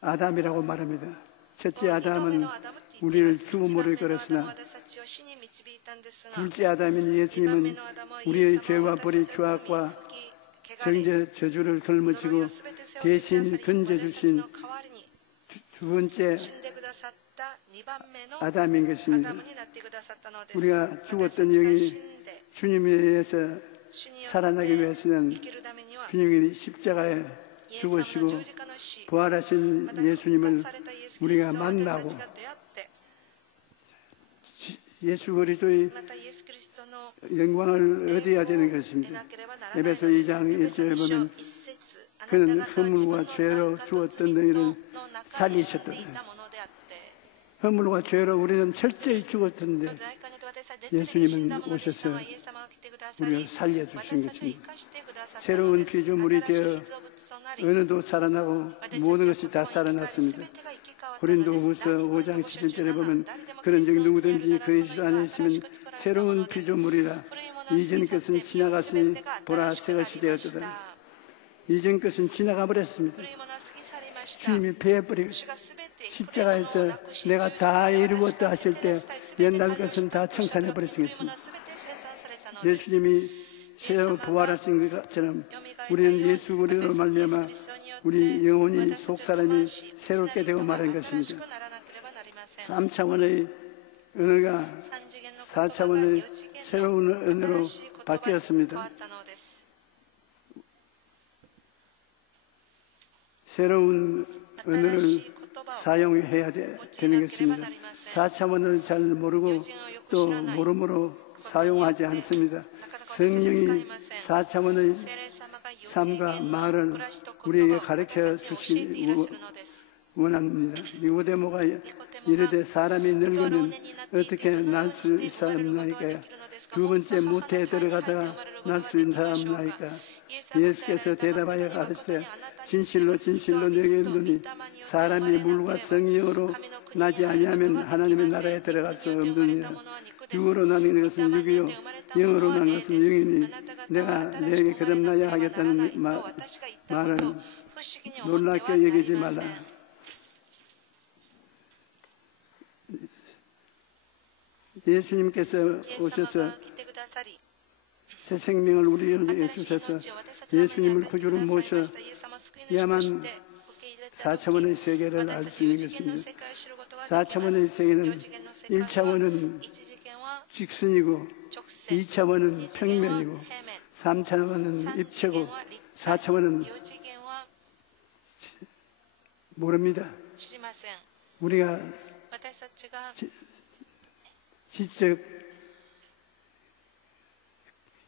아담이라고 말합니다. 첫째 아담은 우리를 죽음으로 이끌었으나 둘째 아담인 예수님은 우리의 죄와 벌이 죄악과 정죄 저주를 걸머지고 대신 건져주신 두 번째 아담인 것입니다. 우리가 죽었던 영이 주님에 의해서 살아나기 위해서는 주님이 십자가에 죽으시고 부활하신 예수님을 우리가 만나고 예수 그리스도의 영광을 얻어야 되는 것입니다. 에베소 2장 1절에 보면 그는 허물과 죄로 죽었던 너희를 살리셨더라. 허물과 죄로 우리는 철저히 죽었던데 예수님은 오셔서 우리를 살려주신 것입니다. 새로운 피조물이 되어 은혜도 살아나고 모든 것이 다 살아났습니다. 고린도후서 5장 11절에 보면 그런즉 누구든지 그리스도 안에 있으면 새로운 피조물이라 이전 것은 지나갔으니 보라 새 것이 되었도다. 이전 것은 지나가 버렸습니다. 주님이 배에 뿌리고 십자가에서 내가 다 이루었다 하실 때 옛날 것은 다 청산해 버리시겠습니다. 예수님이 새로 부활하신 것처럼 우리는 예수 그리스도로 말미암아 우리 영혼이 속사람이 새롭게 되고 말한 것입니다. 3차원의 은혜가 4차원의 새로운 은혜로 바뀌었습니다. 새로운 은혜를 사용해야 되는 것입니다. 4차원을 잘 모르고 또 모름으로 사용하지 않습니다. 성령이 4차원의 삶과 말을 우리에게 가르쳐 주시기 원합니다. 니고데모가 이르되 사람이 늙으면 어떻게 날 수 있사옵나이까? 두 번째 모태에 들어가다가 날 수 있는 사람나이까? 예수께서 대답하여 가르치되 진실로 진실로 너희에게 이르노니 사람이 물과 성령으로 나지 아니하면 하나님의 나라에 들어갈 수 없느니라. 육으로 나는 것은 육이요 영으로 난 것은 영이니 내가 너에게 거듭나야 하겠다는 말을 놀랍게 여기지 말라. 예수님께서 오셔서 새 생명을 우리에게 주셔서 예수님을 구주로 모셔야만 4차원의 세계를 알 수 있는 것입니다. 4차원의 세계는 1차원은 직선이고 2차원은 평면이고 3차원은 입체고 4차원은 모릅니다. 우리가 지적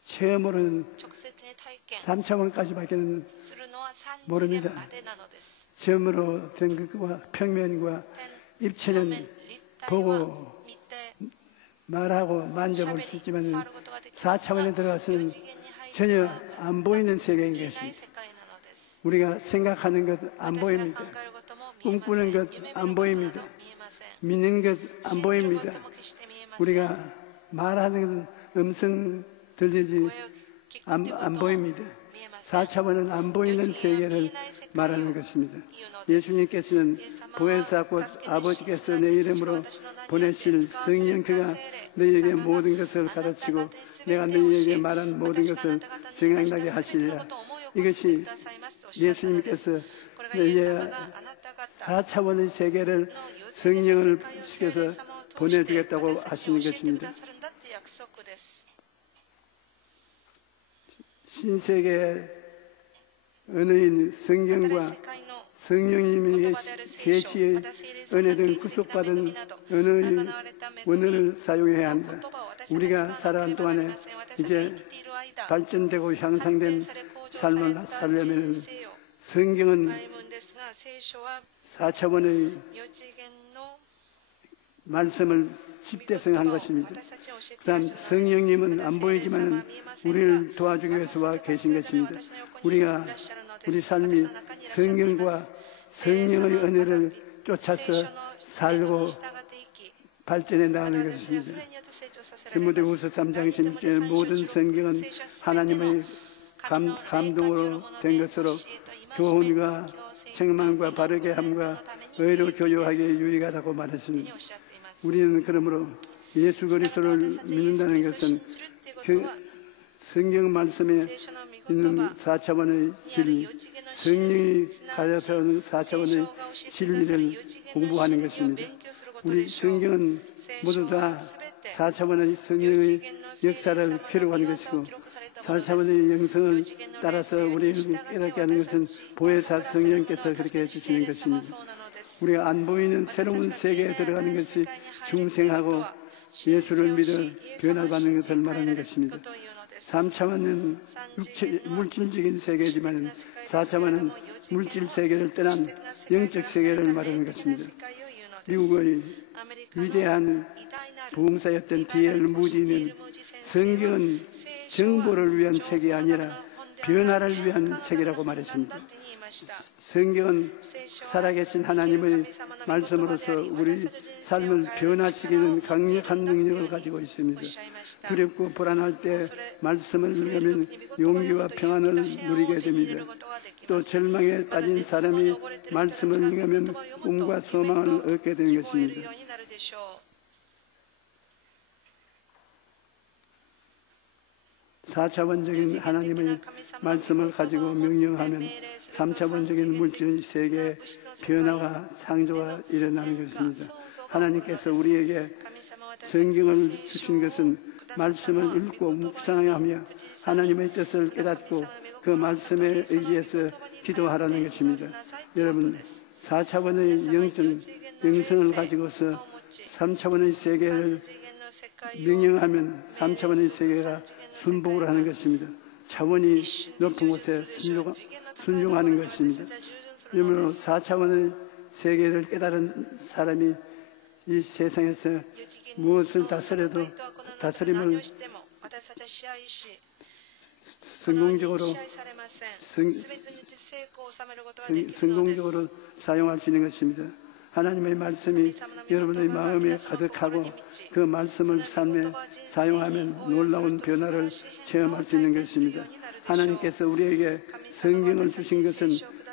체험으로는 3차원까지밖에 모릅니다. 점으로 된 것과 평면과 입체는 보고 말하고 만져볼 수 있지만 4차원에 들어가서는 전혀 안 보이는 세계인 것입니다. 우리가 생각하는 것 안 보입니다. 꿈꾸는 것 안 보입니다. 믿는 것 안 보입니다. 우리가 말하는 음성 들리지 안 보입니다. 4차원은 안 보이는 세계를 말하는 것입니다. 예수님께서는 보혜사 곧 아버지께서 내 이름으로 보내실 성령 그가 너희에게 모든 것을 가르치고 내가 너희에게 말한 모든 것을 생각나게 하시리라. 이것이 예수님께서 너희의 4차원의 세계를 성령을 시켜서 보내주겠다고 하시는 것입니다. 신세계 은혜인 성경과 성령님의 계시의 은혜 등 구속받은 은혜의 원어를 사용해야 한다. 우리가 살아가는 동안에 이제 발전되고 향상된 삶을 살려면 성경은 4차원의 말씀을 집대성한 것입니다. 그다음 성령님은 안 보이지만 우리를 도와주기 위해서 와 계신 것입니다. 우리가 우리 삶이 성경과 성령의 은혜를 쫓아서 살고 발전해 나가는 것입니다. 디모데후서 3장 16절 모든 성경은 하나님의 감동으로 된 것으로 교훈과 책망과 바르게 함과 의로 교육하기에 유익하다고 말했습니다. 우리는 그러므로 예수 그리스도를 믿는다는 것은 그 성경 말씀에 있는 4차원의 진리, 성령이 가져서는 4차원의 진리를 공부하는 것입니다. 우리 성경은 모두 다 4차원의 성령의 역사를 기록하는 것이고 4차원의 영성을 따라서 우리를 깨닫게 하는 것은 보혜사 성령께서 그렇게 해주시는 것입니다. 우리가 안 보이는 새로운 세계에 들어가는 것이 중생하고 예수를 믿어 변화받는 것을 말하는 것입니다. 3차원은 물질적인 세계지만 4차원은 물질 세계를 떠난 영적 세계를 말하는 것입니다. 미국의 위대한 부흥사였던 D.L. 무디는 성경은 정보를 위한 책이 아니라 변화를 위한 책이라고 말했습니다. 성경은 살아계신 하나님의 말씀으로서 우리 삶을 변화시키는 강력한 능력을 가지고 있습니다. 두렵고 불안할 때 말씀을 읽으면 용기와 평안을 누리게 됩니다. 또 절망에 빠진 사람이 말씀을 읽으면 꿈과 소망을 얻게 되는 것입니다. 4차원적인 하나님의 말씀을 가지고 명령하면 3차원적인 물질 세계의 변화와 창조가 일어나는 것입니다. 하나님께서 우리에게 성경을 주신 것은 말씀을 읽고 묵상하며 하나님의 뜻을 깨닫고 그 말씀에 의지해서 기도하라는 것입니다. 여러분, 4차원의 영성을 가지고서 3차원의 세계를 명령하면 3차원의 세계가 순복을 하는 것입니다. 차원이 높은 곳에 순종하는 것입니다. 그러므로 4차원의 세계를 깨달은 사람이 이 세상에서 무엇을 다스려도 다스림을 성공적으로 사용할 수 있는 것입니다. 하나님의 말씀이 여러분의 마음에 가득하고 그 말씀을 삶에 사용하면 놀라운 변화를 체험할 수 있는 것입니다. 하나님께서 우리에게 성경을 주신 것은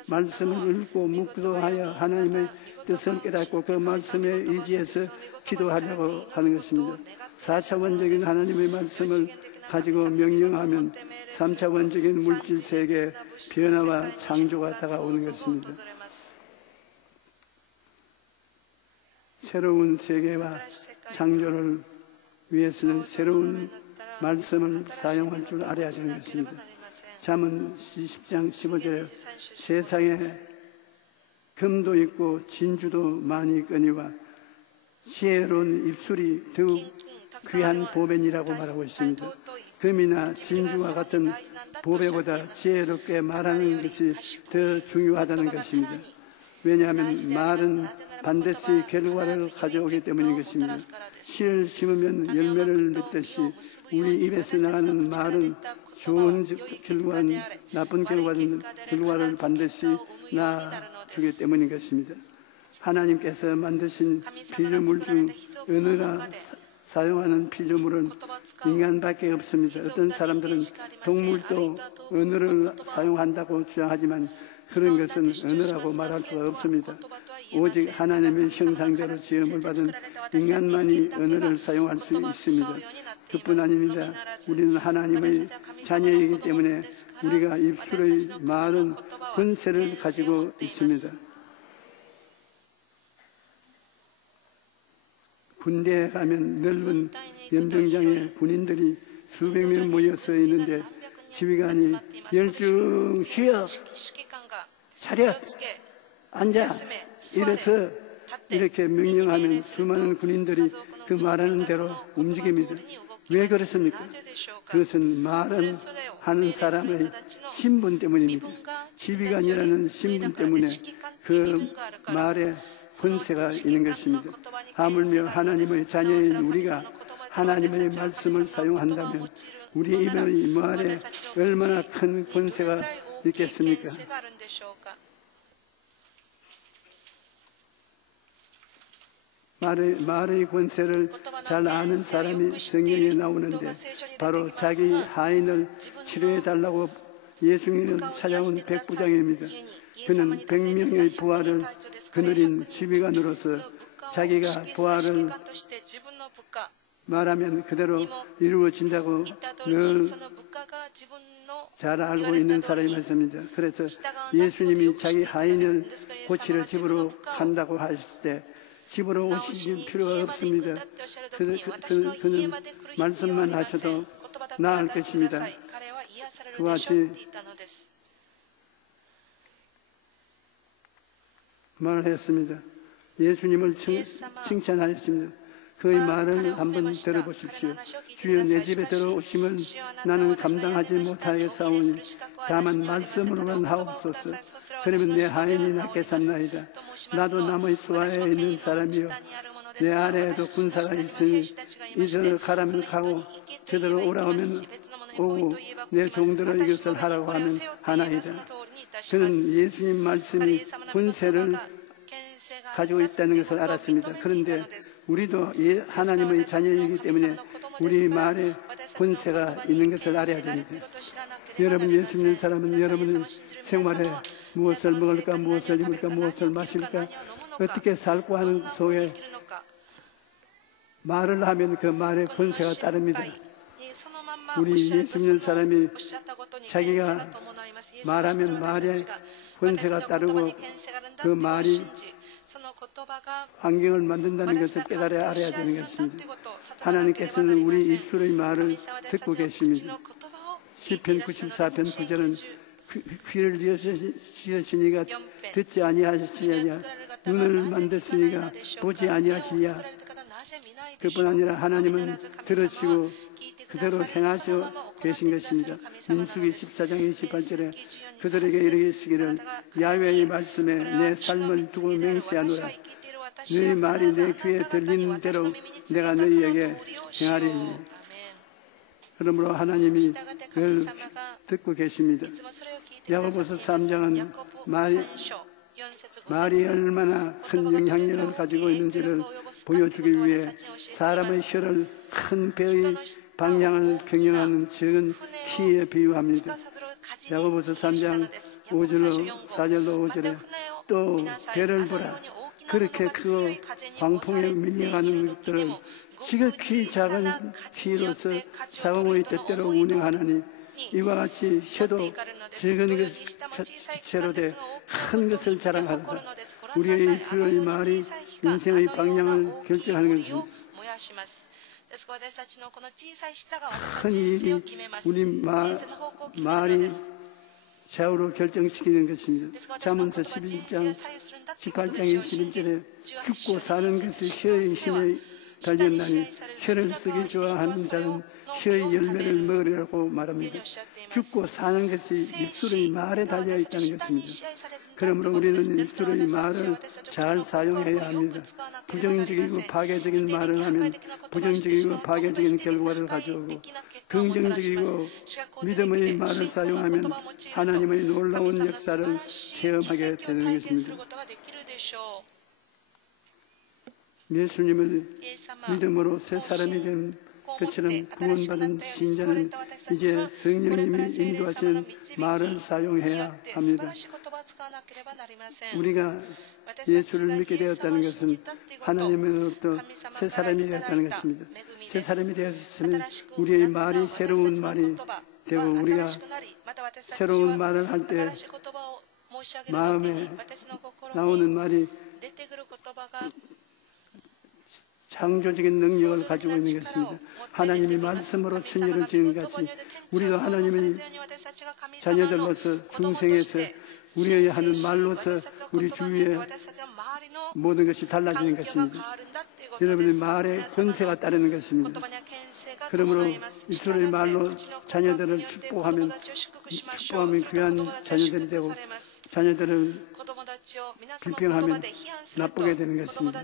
말씀을 읽고 묵도하여 하나님의 뜻을 깨닫고 그 말씀에 의지해서 기도하려고 하는 것입니다. 4차원적인 하나님의 말씀을 가지고 명령하면 3차원적인 물질 세계의 변화와 창조가 다가오는 것입니다. 새로운 세계와 창조를 위해서는 새로운 말씀을 사용할 줄 알아야 되는 것입니다. 잠언 10장 15절에 세상에 금도 있고 진주도 많이 있거니와 지혜로운 입술이 더욱 귀한 보배니라고 말하고 있습니다. 금이나 진주와 같은 보배보다 지혜롭게 말하는 것이 더 중요하다는 것입니다. 왜냐하면 말은 반드시 결과를 가져오기 때문인 것입니다. 씨를 심으면 열매를 맺듯이 우리 입에서 나가는 말은 좋은 결과는 나쁜 결과를 반드시 낳아주기 때문인 것입니다. 하나님께서 만드신 피조물 중 언어가 사용하는 피조물은 인간밖에 없습니다. 어떤 사람들은 동물도 언어를 사용한다고 주장하지만 그런 것은 언어라고 말할 수가 없습니다. 오직 하나님의 형상대로 지음을 받은 인간만이 언어를 사용할 수 있습니다. 그뿐 아닙니다. 우리는 하나님의 자녀이기 때문에 우리가 입술의 많은 권세를 가지고 있습니다. 군대에 가면 넓은 연병장에 군인들이 수백 명 모여서 있는데 지휘관이 열중 쉬어 차렷 앉아 일어서 이렇게 명령하면 수많은 군인들이 그 말하는 대로 움직입니다. 왜 그렇습니까? 그것은 말은 하는 사람의 신분 때문입니다. 지휘관이라는 신분 때문에 그 말에 권세가 있는 것입니다. 하물며 하나님의 자녀인 우리가 하나님의 말씀을 사용한다면 우리 입의 말에 얼마나 큰 권세가 있겠습니까? 말의 권세를 잘 아는 사람이 성경에 나오는데 바로 자기 하인을 치료해달라고 예수님을 찾아온 백부장입니다. 그는 100명의 부하를 거느린 지휘관으로서 자기가 부하를 말하면 그대로 이루어진다고 늘 잘 알고 있는 사람이었습니다. 그래서 예수님이 자기 하인을 고치러 집으로 간다고 하실 때 집으로 오실 필요가 없습니다. 그는 말씀만 하셔도 나을 것입니다. 그와 같이 말을 했습니다. 예수님을 칭찬하였습니다. 그의 말을 한번 들어보십시오. 주여 내 집에 들어오심을 나는 감당하지 못하겠사오니 다만 말씀으로만 하옵소서. 그러면 내 하인이 낫게 삽나이다. 나도 남의 수하에 있는 사람이요 내 아래에도 군사가 있으니 이들을 가라면 가고 저들을 오라오면 오고 내 종들을 이것을 하라고 하면 하나이다. 저는 예수님 말씀이 권세를 가지고 있다는 것을 알았습니다. 그런데 우리도 하나님의 자녀이기 때문에 우리 말에 권세가 있는 것을 알아야 됩니다. 여러분 예수 믿는 사람은 여러분의 생활에 무엇을 먹을까, 무엇을 입을까, 무엇을 마실까, 어떻게 살고 하는 속에 말을 하면 그 말에 권세가 따릅니다. 우리 예수 믿는 사람이 자기가 말하면 말에 권세가 따르고 그 말이 환경을 만든다는 것을 알아야 되는 것입니다. 하나님께서는 우리 입술의 말을 듣고 계십니다. 시편 94편 9절은 귀를 지으시니가 듣지 아니하시느냐, 눈을 만드시니가 보지 아니하시냐. 그뿐 아니라 하나님은 들으시고 그대로 행하시고 계신 것입니다. 민수기 14장 28절에 그들에게 이르시기를 야훼의 말씀에 내 삶을 두고 맹세하노라. 너희 말이 내 귀에 들리는 대로 내가 너희에게 행하리니. 그러므로 하나님이 그걸 듣고 계십니다. 야고보서 3장은 말이 얼마나 큰 영향력을 가지고 있는지를 보여주기 위해 사람의 혀를 큰 배의 방향을 경영하는 적은 키에 비유합니다. 야고보서 3장 5절로 4절로 5절에 또 배를 보라. 그렇게 크고 광풍에 밀려가는 것들을 지극히 작은 키로서 사공의 뜻대로 운행하나니 이와 같이 혀도 적은 것체로 돼 큰 것을 자랑하라. 우리의 입술의 말이 인생의 방향을 결정하는 것입니다. 큰 일이 우리 말이 좌우로 결정시키는 것입니다. 잠언서 11장 18장 21절에 죽고 사는 것이 혀의 힘에 달렸나니 혀를 쓰기 좋아하는 자는 혀의 열매를 먹으리라고 말합니다. 죽고 사는 것이 입술의 말에 달려 있다는 것입니다. 그러므로 우리는 입술의 말을 잘 사용해야 합니다. 부정적이고 파괴적인 말을 하면 부정적이고 파괴적인 결과를 가져오고, 긍정적이고 믿음의 말을 사용하면 하나님의 놀라운 역사를 체험하게 되는 것입니다. 예수님을 믿음으로 새 사람이 된 것처럼 구원받은 신자는 이제 성령님이 인도하시는 말을 사용해야 합니다. 우리가 예수를 믿게 되었다는 것은 하나님으로부터 새 사람이 되었다는 것입니다. 새 사람이 되었으면 우리의 말이 새로운 말이 되고, 우리가 새로운 말을 할 때 마음에 나오는 말이 창조적인 능력을 가지고 있는 것입니다. 하나님이 말씀으로 천지를 지은 같이 우리도 하나님의 자녀들로서 중생에서 우리의 하는 말로서 우리 주위에 모든 것이 달라지는 것입니다. 여러분의 말에 권세가 따르는 것입니다. 그러므로 입술의 말로 자녀들을 축복하면 귀한 자녀들이 되고, 자녀들을 불평하면 나쁘게 되는 것입니다.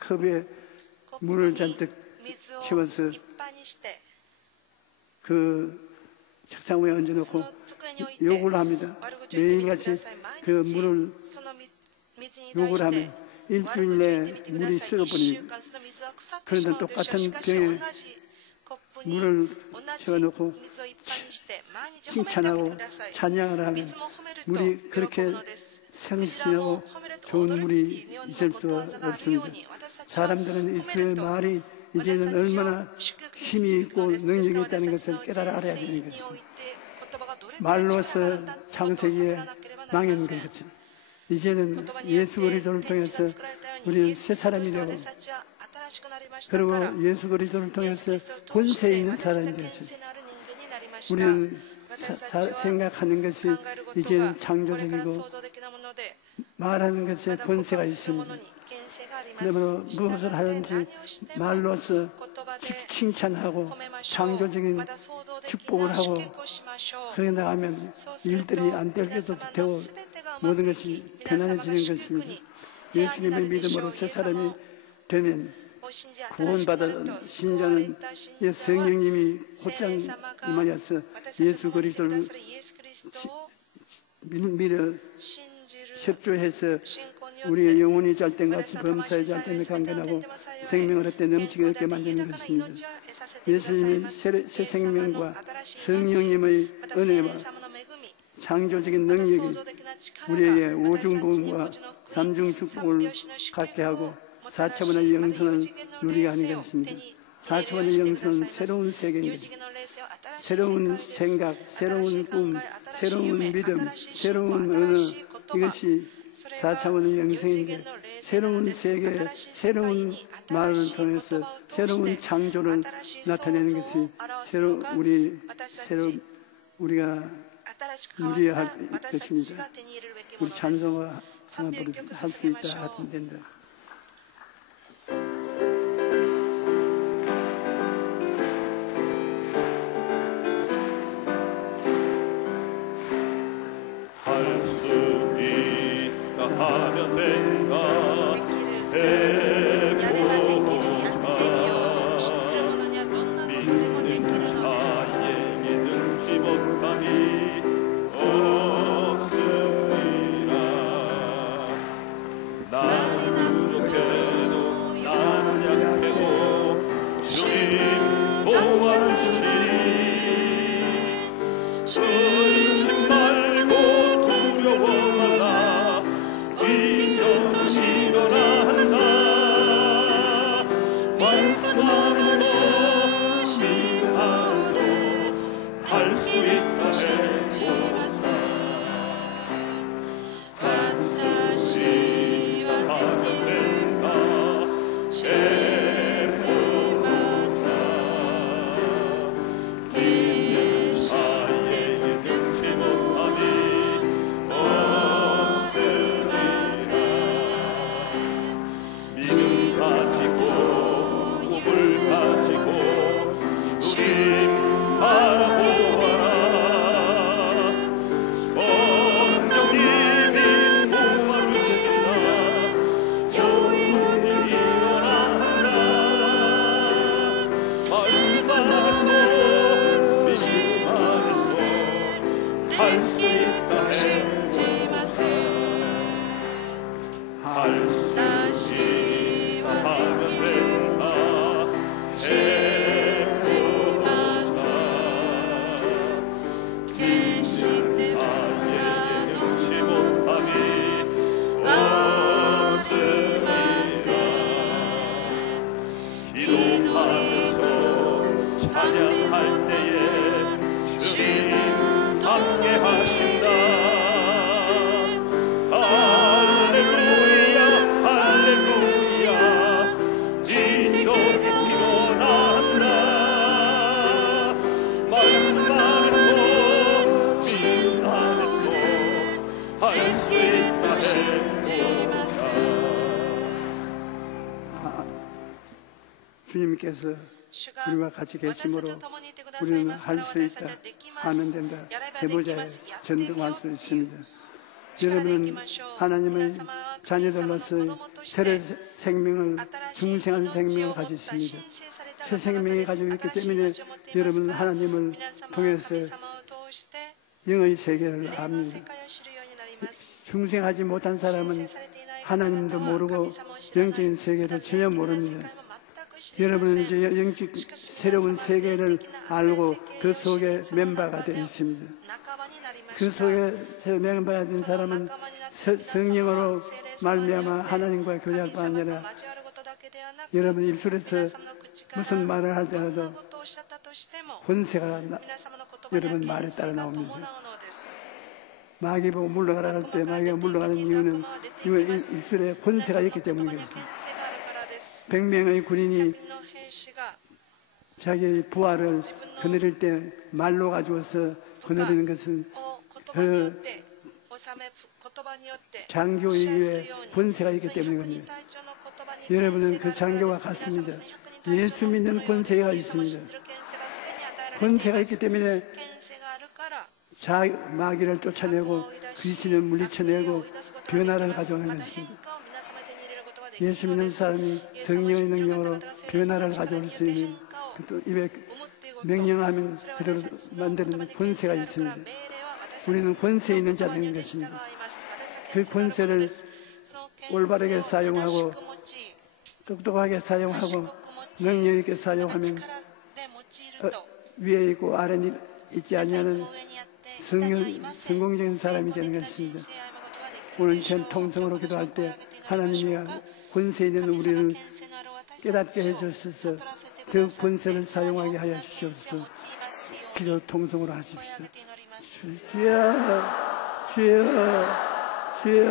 컵에 물을 잔뜩 채워서 그 책상 위에 얹어놓고 욕을 합니다. 매일같이 그 물을 욕을 하면 일주일 내에 물이 썩어버립니다. 그런데 똑같은 병에 물을 채워놓고 칭찬하고 찬양을 하면 물이 그렇게 생신하고 좋은 물이 있을 수 없습니다. 사람들은 입술의 말이 이제는 얼마나 힘이 있고 능력이 있다는 것을 깨달아 알아야 되는 것입니다. 말로서 창세기에 망한 것처럼 이제는 예수 그리스도를 통해서 우리는 새 사람이 되고, 그리고 예수 그리스도를 통해서 권세 있는 사람이 되었습니다. 우리는 생각하는 것이 이제는 창조적이고 말하는 것에 권세가 있습니다. 그러므로 무엇을 하든지 말로서 칭찬하고 창조적인 축복을 하고 그러게 나가면 일들이 안 될 때도 되고 모든 것이 편안해지는 것입니다. 예수님의 믿음으로 새 사람이 되면 구원받은 신자는 성령님이 곧장 임하여서 예수 그리스도를 믿어 협조해서 우리의 영혼이 잘된같이 범사에 잘됨에 강건하고 생명을 얻되 넘치게 얻게 만드는 것입니다. 예수님이 새 생명과 성령님의 은혜와 창조적인 능력이 우리에게 오중복음과 삼중축복을 갖게 하고 4차원의 영생을 누리게 하는 것입니다. 4차원의 영생은 새로운 세계인 것입니다. 새로운 생각, 새로운 꿈, 새로운 믿음, 새로운 언어, 이것이 4차원의 영생인데 새로운 세계, 새로운 말을 통해서 새로운 창조를 나타내는 것이 우리가 누려야 할 것입니다. 우리 찬송과 하나 할 수 있다 하면 된다. 할 수 있다 하면 된다. 해보자. 믿는 자에게 능지 못함이 없으리라. 나는 부족해도 나는 약해도 주님 도와주시리. 의심 말고 두려워 말라. 이전도 일어난다. 말씀 안에서 믿음 안에서 할 수 있다 해보자. 반드시 하면 된다. 주님께서 우리와 같이 계심으로 우리는 할 수 있다, 하면 된다, 해보자 전등할 수 있습니다. 여러분은 하나님의 자녀들로서 새로운 생명을, 중생한 생명을 가지십니다. 새 생명이 가지고 있기 때문에 여러분은 하나님을 통해서 영의 세계를 압니다. 중생하지 못한 사람은 하나님도 모르고 영적인 세계도 전혀 모릅니다. 여러분은 이제 영적 새로운 세계를 알고 그 속에 멤버가 되어 있습니다. 그 속에 멤버가 된 사람은 성령으로 말미암아 하나님과 교제할 뿐 아니라 여러분 입술에서 무슨 말을 할 때라도 권세가 여러분 말에 따라 나옵니다. 마귀 보고 물러가라 할 때 마귀가 물러가는 이유는 입술에 권세가 있기 때문이겠습니다. 100명의 군인이 자기의 부하를 거느릴 때 말로 가지고서 거느리는 것은 그 장교 이외에 권세가 있기 때문입니다. 여러분은 그 장교와 같습니다. 예수 믿는 권세가 있습니다. 권세가 있기 때문에 마귀를 쫓아내고 귀신을 물리쳐내고 변화를 가져오는 것입니다. 예수 믿는 사람이 성령의 능력으로 변화를 가져올 수 있는 또 입에 명령하면 그대로 만드는 권세가 있습니다. 우리는 권세 있는 자들인 것입니다. 그 권세를 올바르게 사용하고 똑똑하게 사용하고 능력 있게 사용하면 위에 있고 아래에 있지 않냐는 성공적인 사람이 되는 것입니다. 오늘 전 통성으로 기도할 때 하나님이 권세 있는 우리를 깨닫게 해주셔서 그 권세를 사용하게 하여 주시옵소서. 기도 통성으로 하십시오. 주여, 주여, 주여.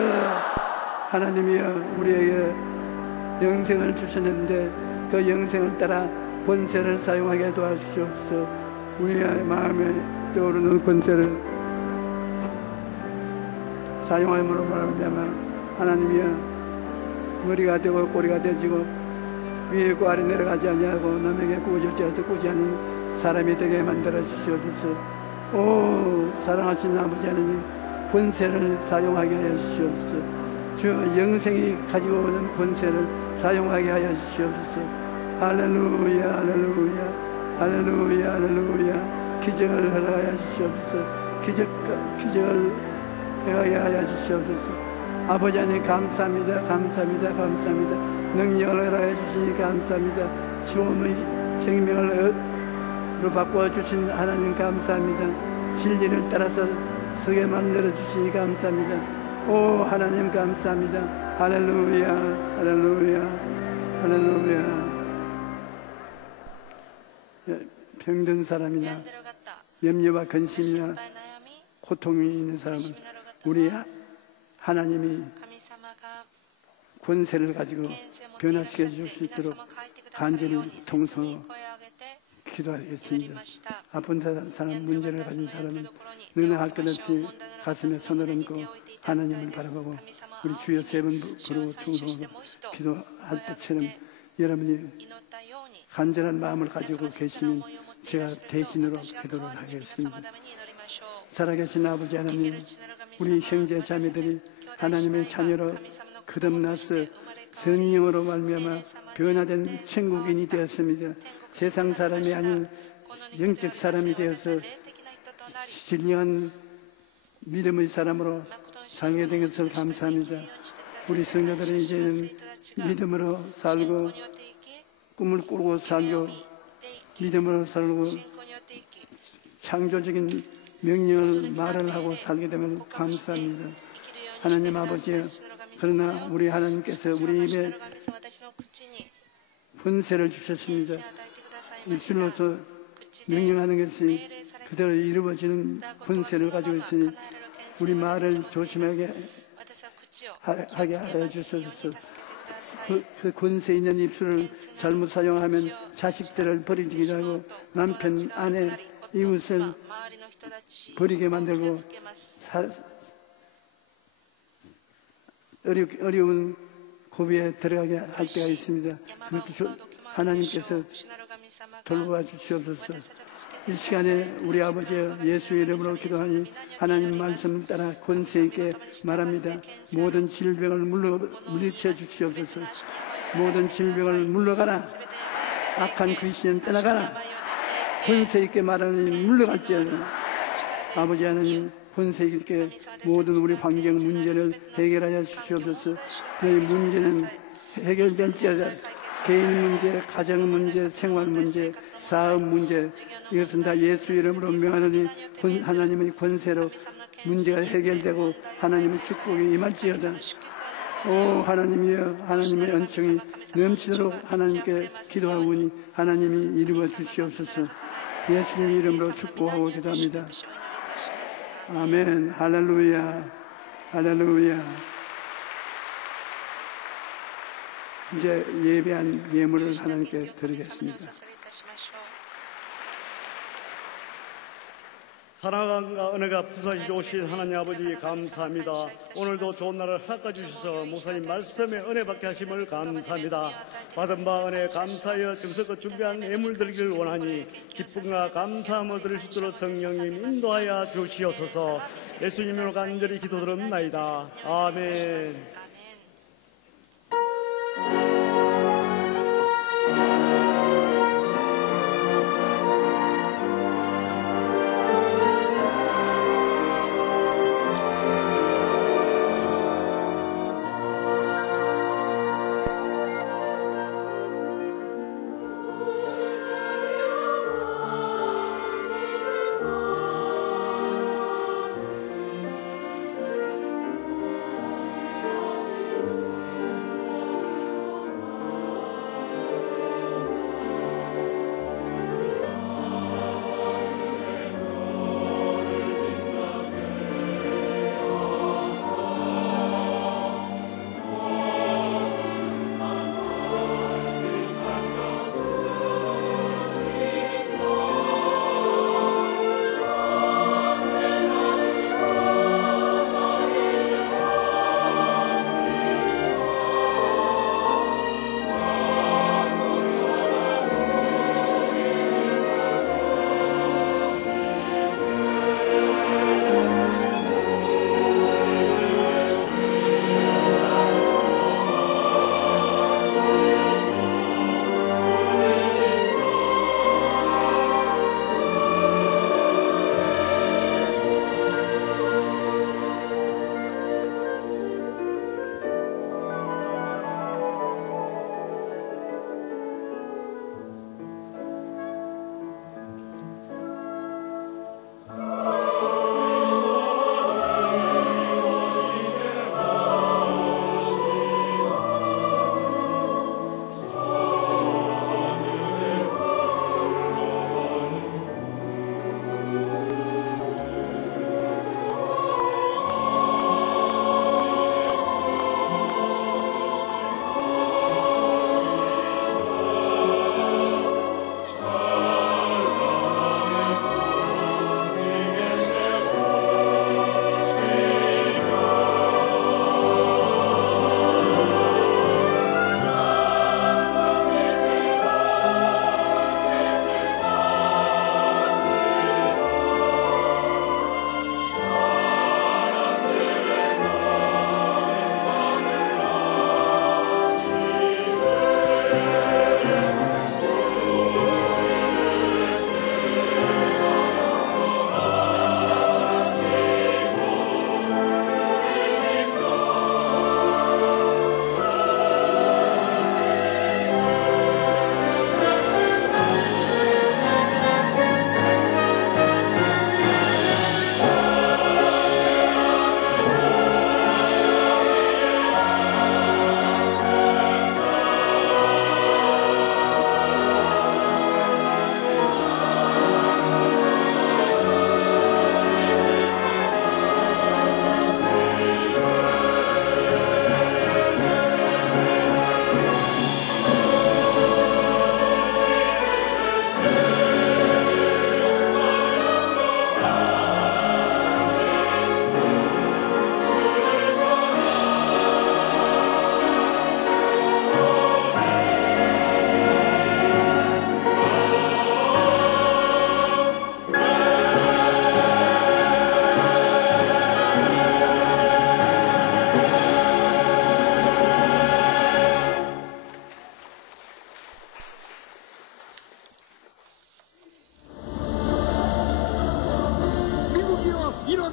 하나님이여, 우리에게 영생을 주셨는데 그 영생을 따라 권세를 사용하게 도와주시옵소서. 우리의 마음에 떠오르는 권세를 사용함으로 말하면 하나님이여, 머리가 되고 꼬리가 되지고 위에 있고 아래 내려가지 아니하고 남에게 꾸어질지라도 꾸지 않는 사람이 되게 만들어 주시옵소서. 오 사랑하신 아버지 하나님, 권세를 사용하게 하여 주시옵소서. 주 영생이 가지고 오는 권세를 사용하게 하여 주시옵소서. 할렐루야, 할렐루야, 할렐루야, 할렐루야. 기적을 허락하여 주시옵소서. 기적을 허락하게 하여 주시옵소서. 아버지 하나님 감사합니다, 감사합니다, 감사합니다. 능력을 허락해 주시니 감사합니다. 죽음의 생명을 바꾸어 주신 하나님 감사합니다. 진리를 따라서 서게 만들어 주시니 감사합니다. 오 하나님 감사합니다. 할렐루야, 할렐루야, 할렐루야. 병든 사람이나 염려와 근심이나 고통이 있는 사람은 우리 하나님이 권세를 가지고 변화시켜 줄 수 있도록 간절히 통성으로 기도하겠습니다. 아픈 사람, 문제를 가진 사람은 너나 할 것 없이 가슴에 손을 얹고 하나님을 바라보고 우리 주여 세 번 부르고 충성으로 기도할 때처럼 여러분이 간절한 마음을 가지고 계시면 제가 대신으로 기도를 하겠습니다. 살아계신 아버지 하나님, 우리 형제 자매들이 하나님의 자녀로 거듭나서 성령으로 말미암아 변화된 천국인이 되었습니다. 세상 사람이 아닌 영적 사람이 되어서 진리한 믿음의 사람으로 살게 된 것을 감사합니다. 우리 성도들은 이제는 믿음으로 살고 꿈을 꾸고 살고 믿음으로 살고 창조적인 명령을 말을 하고 살게 되면 감사합니다. 하나님 아버지, 그러나 우리 하나님께서 우리 입에 권세를 주셨습니다. 입술로서 명령하는 것이 그대로 이루어지는 권세를 가지고 있으니 우리 말을 조심하게 하게 하여 주셔서 그 권세 있는 입술을 잘못 사용하면 자식들을 버리기도 하고 남편, 아내, 이웃을 버리게 만들고 어려운 고비에 들어가게 할 때가 있습니다. 그것도 하나님께서 돌보아 주시옵소서. 이 시간에 우리 아버지 예수 이름으로 기도하니 하나님 말씀을 따라 권세 있게 말합니다. 모든 질병을 물리쳐 주시옵소서. 모든 질병을 물러가라. 악한 귀신은 떠나가라. 권세 있게 말하니 물러갈지어다. 아버지 하나님, 권세 있게 모든 우리 환경 문제를 해결하여 주시옵소서. 너희 문제는 해결될지어다. 개인 문제, 가정 문제, 생활 문제, 사업 문제, 이것은 다 예수 이름으로 명하노니 하나님의 권세로 문제가 해결되고 하나님의 축복이 임할지어다. 오 하나님이여, 하나님의 은총이 넘치도록 하나님께 기도하오니 하나님이 이루어 주시옵소서. 예수님 이름으로 축복하고 기도합니다. 아멘. 할렐루야, 할렐루야. 이제 예배한 예물을 하나님께 드리겠습니다. 사랑과 은혜가 부서지게 오신 하나님 아버지 감사합니다. 오늘도 좋은 날을 허락해 주셔서 목사님 말씀에 은혜 받게 하심을 감사합니다. 받은 바 은혜 감사하여 정성껏 준비한 예물 드리기를 원하니 기쁨과 감사함을 드릴 수 있도록 성령님 인도하여 주시옵소서. 예수님으로 간절히 기도드립나이다. 아멘.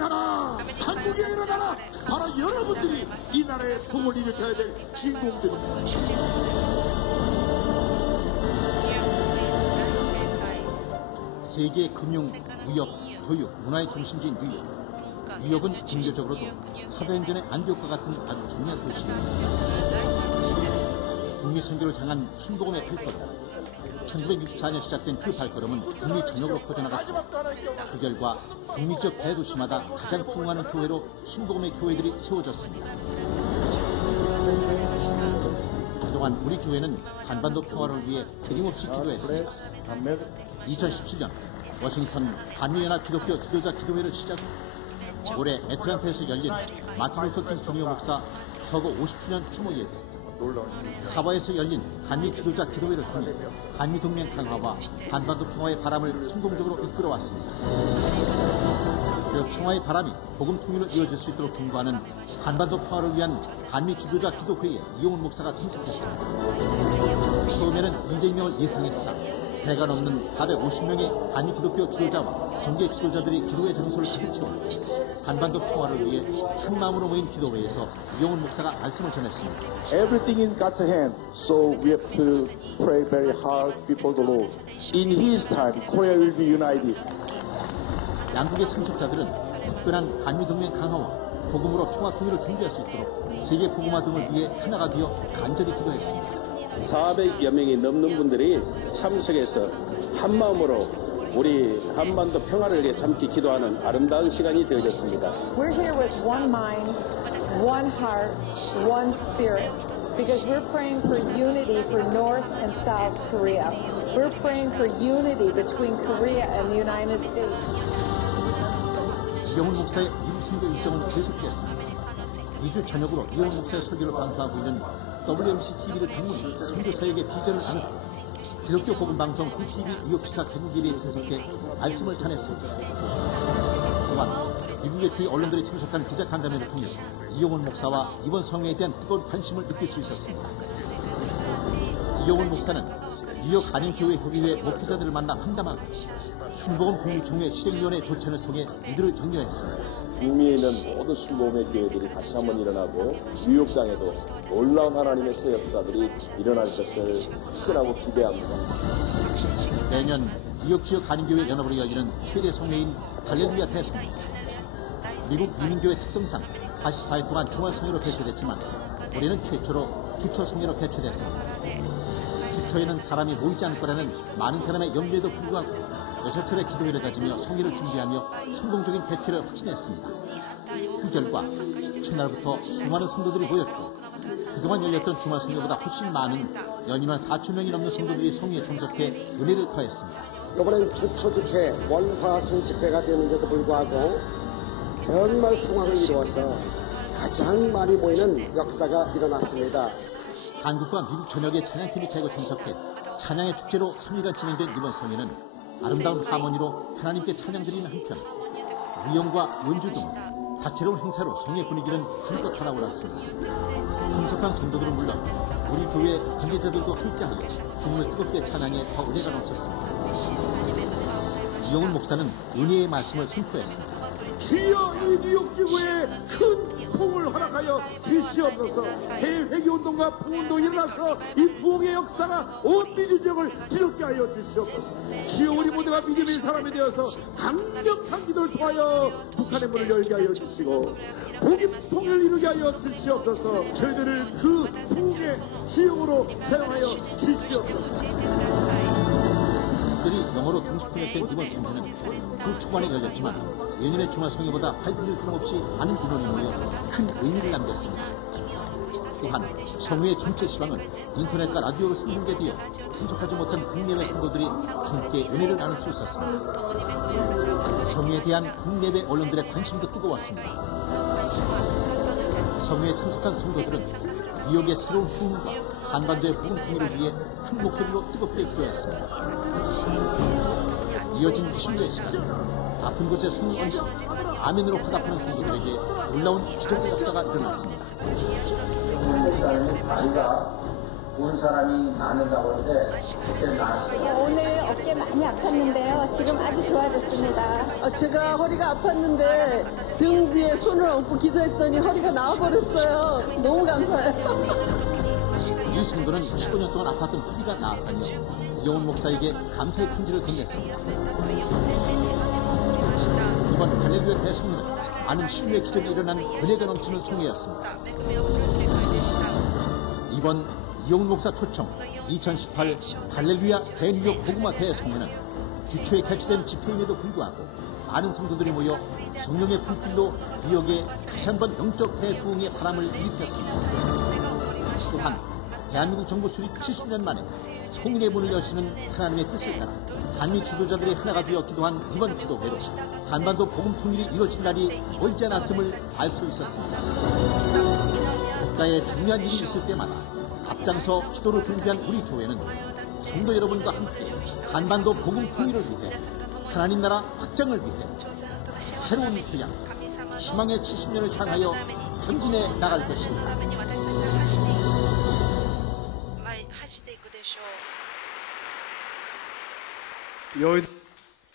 일어나라. 한국에 일어나라. 바로 여러분들이 이 나라의 통을 일으켜야 될 주인공들입니다. 세계 금융, 무역, 교육, 문화의 중심지인 뉴욕. 뉴욕은 종교적으로도 사도행전의 안디옥과 같은 아주 중요한 도시입니다. 북미 선교를 향한 순복음의 발걸음. 1964년 시작된 그 발걸음은 북미 전역으로 퍼져나갔고 그 결과 북미 지역 대도시마다 가장 풍성한 교회로 순복음의 교회들이 세워졌습니다. 그동안 우리 교회는 한반도 평화를 위해 끊임없이 기도했습니다. 2017년 워싱턴 한미연합 기독교 지도자 기도회를 시작으로 올해 애틀랜타에서 열린 마틴 루터 킹 주니어 목사 서거 50주년 추모 예배, 하와이에서 열린 한미 지도자 기도회를 통해 한미 동맹 강화와 한반도 평화의 바람을 성공적으로 이끌어왔습니다. 그 평화의 바람이 복음 통일로 이어질 수 있도록 중보하는 한반도 평화를 위한 한미 지도자 기도회에 이용훈 목사가 참석했습니다. 처음에는 200명을 예상했으나 배가 넘는 450명의 한미 기독교 지도자와 정계 지도자들이 기도회 장소를 가득 채워 한반도 평화를 위해 한 마음으로 모인 기도회에서 이용훈 목사가 말씀을 전했습니다. Everything in God's hand, so we have to pray very hard before the Lord. In His time, Korea will be united. 양국의 참석자들은 특별한 한미 동맹 강화와 복음으로 평화 통일을 준비할 수 있도록 세계 복음화 등을 위해 하나가 되어 간절히 기도했습니다. 400여 명이 넘는 분들이 참석해서 한 마음으로 우리 한반도 평화를 위해서 함께 기도하는 아름다운 시간이 되어졌습니다. We're here with one mind, one heart, one spirit, because we're praying for unity for North and South Korea. We're praying for unity between Korea and the United States. 이용훈 목사의 미국 선교 일정은 계속되었습니다. 2주 전역으로 이용훈 목사의 설교를 방송하고 있는 WMC TV를 방문 선교사에게 비전을 나눴고 기독교 복음 방송 BTV 뉴욕 시사 개국일에 참석해 말씀을 전했습니다. 또한 미국의 주요 언론들이 참석한 기자간담회를 통해 이용훈 목사와 이번 성회에 대한 뜨거운 관심을 느낄 수 있었습니다. 이용훈 목사는 뉴욕 한인교회협의회 목회자들을 만나 환담하고 순복음 북미총회 실행위원회 조찬을 통해 이들을 격려했습니다. 북미에 있는 모든 순복음의 교회들이 다시 한번 일어나고 뉴욕 땅에도 놀라운 하나님의 새 역사들이 일어날 것을 확신하고 기대합니다. 매년 뉴욕 지역 한인교회 연합으로 열리는 최대 성회인 할렐루야 대성회. 미국 이민교회 특성상 44일 동안 중앙성회로 개최됐지만 올해는 최초로 주초성회로 개최됐습니다. 주초에는 사람이 모이지 않을 거라는 많은 사람의 염려에도 불구하고 6차례 기도회를 가지며 성회를 준비하며 성공적인 개최를 확신했습니다. 그 결과 첫날부터 수많은 성도들이 모였고 그동안 열렸던 주말 성회보다 훨씬 많은 연임한 4,000명이 넘는 성도들이 성회에 참석해 은혜를 더했습니다. 이번엔 주초 집회, 월화수 집회가 되는데도 불구하고 정말 상황을 이루어서 가장 많이 모이는 역사가 일어났습니다. 한국과 미국 전역의 찬양팀이 타고 참석해 찬양의 축제로 3일간 진행된 이번 성회는 아름다운 하모니로 하나님께 찬양드리는 한편 무용과 연주 등 다채로운 행사로 성회 분위기는 한껏 달아올랐습니다. 참석한 성도들은 물론 우리 교회 관계자들도 함께하여 주님을 뜨겁게 찬양해 더 은혜가 넘쳤습니다. 이용훈 목사는 은혜의 말씀을 선포했습니다. 주여 이 뉴욕 지구에 큰 풍을 허락하여 주시옵소서. 대회개운동과 부흥운동이 일어나서 이 부흥의 역사가 온 미주 지역을 뒤덮게 하여 주시옵소서. 주여 우리 모두가 믿음의 사람이 되어서 강력한 기도를 통하여 북한의 문을 열게 하여 주시고 복음 통일을 이루게 하여 주시옵소서. 저희들을 그 부흥의 주역으로 사용하여 주시옵소서. 특별히 영어로 동시 통역된 이번 성회는 주 초반에 열렸지만 예년의 주말 성회보다 발디딜 틈 없이 많은 인원이 모여 큰 의미를 남겼습니다. 또한 성회의 전체 시황은 인터넷과 라디오로 생중계되어 참석하지 못한 국내외 성도들이 함께 은혜를 나눌 수 있었습니다. 성회에 대한 국내외 언론들의 관심도 뜨거웠습니다. 성회에 참석한 성도들은 뉴욕의 새로운 부흥과 한반도의 복음 통일을 위해 한 목소리로 뜨겁게 기도했습니다. 이어진 신뢰 시간, 아픈 곳에 손을 얹어 아멘으로 화답하는 성도들에게 놀라운 기적의 역사가 일어났습니다. 본 사람이 낫는다고 하는데 그때 나았어요. 오늘 어깨 많이 아팠는데요. 지금 아주 좋아졌습니다. 제가 허리가 아팠는데 등 뒤에 손을 얹고 기도했더니 허리가 나와버렸어요. 너무 감사해요. 이 성도는 15년 동안 아팠던 허리가 나았다며 이용훈 목사에게 감사의 편지를 건넸습니다. 이번 할렐루야 대성회는 많은 신뢰의 기적이 일어난 은혜가 넘치는 성회였습니다. 이번 이용훈 목사 초청 2018 할렐루야 대뉴욕 복음화 대성회는 주초에 개최된 집회임에도 불구하고 많은 성도들이 모여 성령의 불길로 뉴욕에 다시 한번 영적 대부흥의 바람을 일으켰습니다. 또한 대한민국 정부 수립 70년 만에 통일의 문을 여시는 하나님의 뜻을 따라 한미 지도자들이 하나가 되어 기도한 이번 기도회로 한반도 복음 통일이 이루어질 날이 멀지 않았음을 알 수 있었습니다. 국가에 중요한 일이 있을 때마다 앞장서 기도로 준비한 우리 교회는 성도 여러분과 함께 한반도 복음 통일을 위해 하나님 나라 확장을 위해 새로운 교양, 희망의 70년을 향하여 전진해 나갈 것입니다.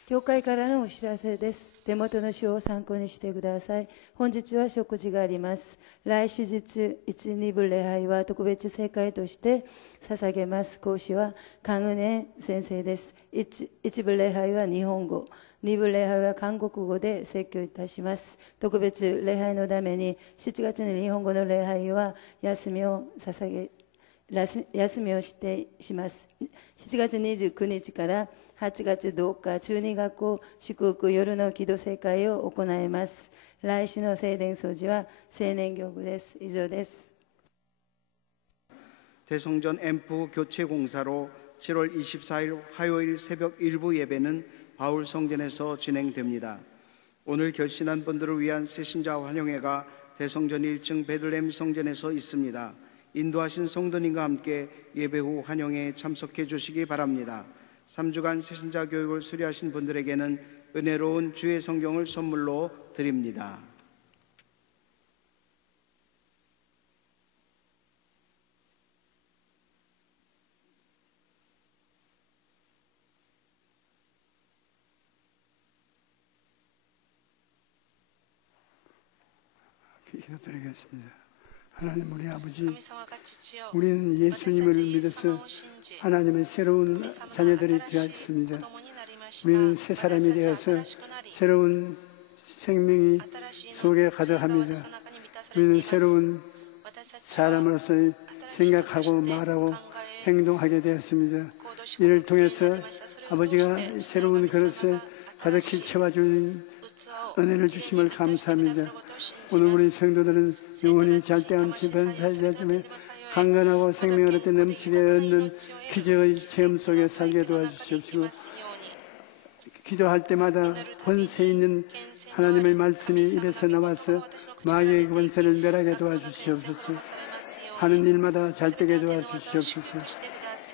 教会からのお知らせです。手元の書を参考にしてください。本日は食事があります。来手日1、2部礼拝は特別聖会として捧げます。講師はカグネ先生です。1部礼拝は日本語、2部礼拝は韓国語で説教いたします。特別礼拝のために7月に日本語の礼拝は休みをします。7月29日から8月10日、中二学校祝福夜の祈祷聖会を行います。来週の聖殿掃除は青年教区です。以上です。 대성전 앰프 교체 공사로 7월 24일 화요일 새벽 일부 예배는 바울 성전에서 진행됩니다. 오늘 결신한 분들을 위한 새신자 환영회가 대성전 1층 베들레헴 성전에서 있습니다. 인도하신 성도님과 함께 예배 후 환영회에 참석해 주시기 바랍니다. 3주간 새신자 교육을 수료하신 분들에게는 은혜로운 주의 성경을 선물로 드립니다. 기도드리겠습니다. 하나님 우리 아버지, 우리는 예수님을 믿어서 하나님의 새로운 자녀들이 되었습니다. 우리는 새 사람이 되어서 새로운 생명이 속에 가득합니다. 우리는 새로운 사람으로서 생각하고 말하고 행동하게 되었습니다. 이를 통해서 아버지가 새로운 그릇에 가득히 채워주는 은혜를 주심을 감사합니다. 오늘 우리 성도들은 영원히 잘때함치 변사자쯤에 강건하고 생명을 얻게 넘치게 얻는 기적의 체험 속에 살게 도와주시옵시고, 기도할 때마다 권세 있는 하나님의 말씀이 입에서 나와서 마귀의 권세를 멸하게 도와주시옵소서. 하는 일마다 잘되게 도와주시옵소서.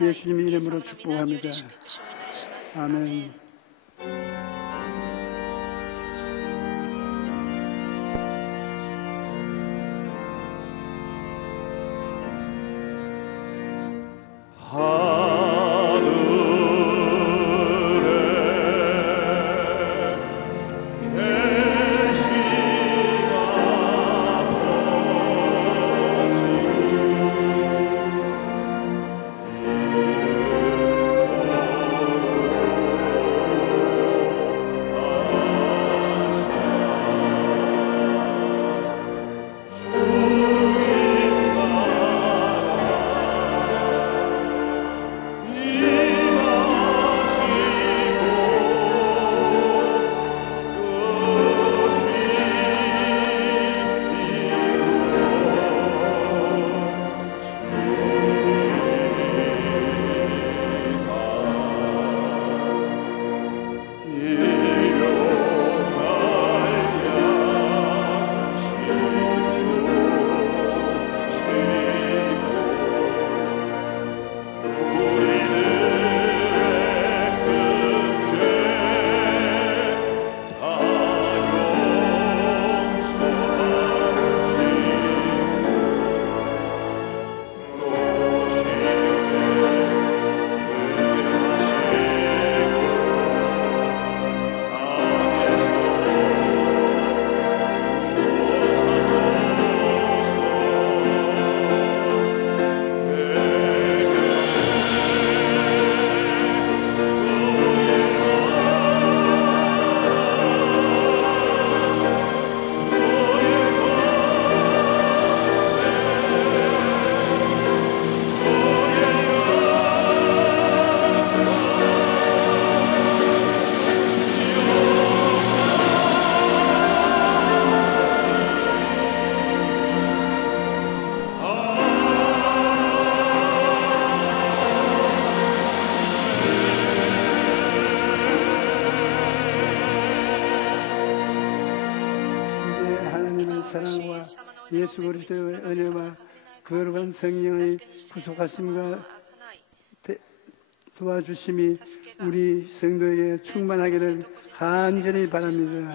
예수님 이름으로 축복합니다. 아멘. 사랑과 예수 그리스도의 은혜와 거룩한 성령의 구속하심과 도와주심이 우리 성도에게 충만하기를 간절히 바랍니다.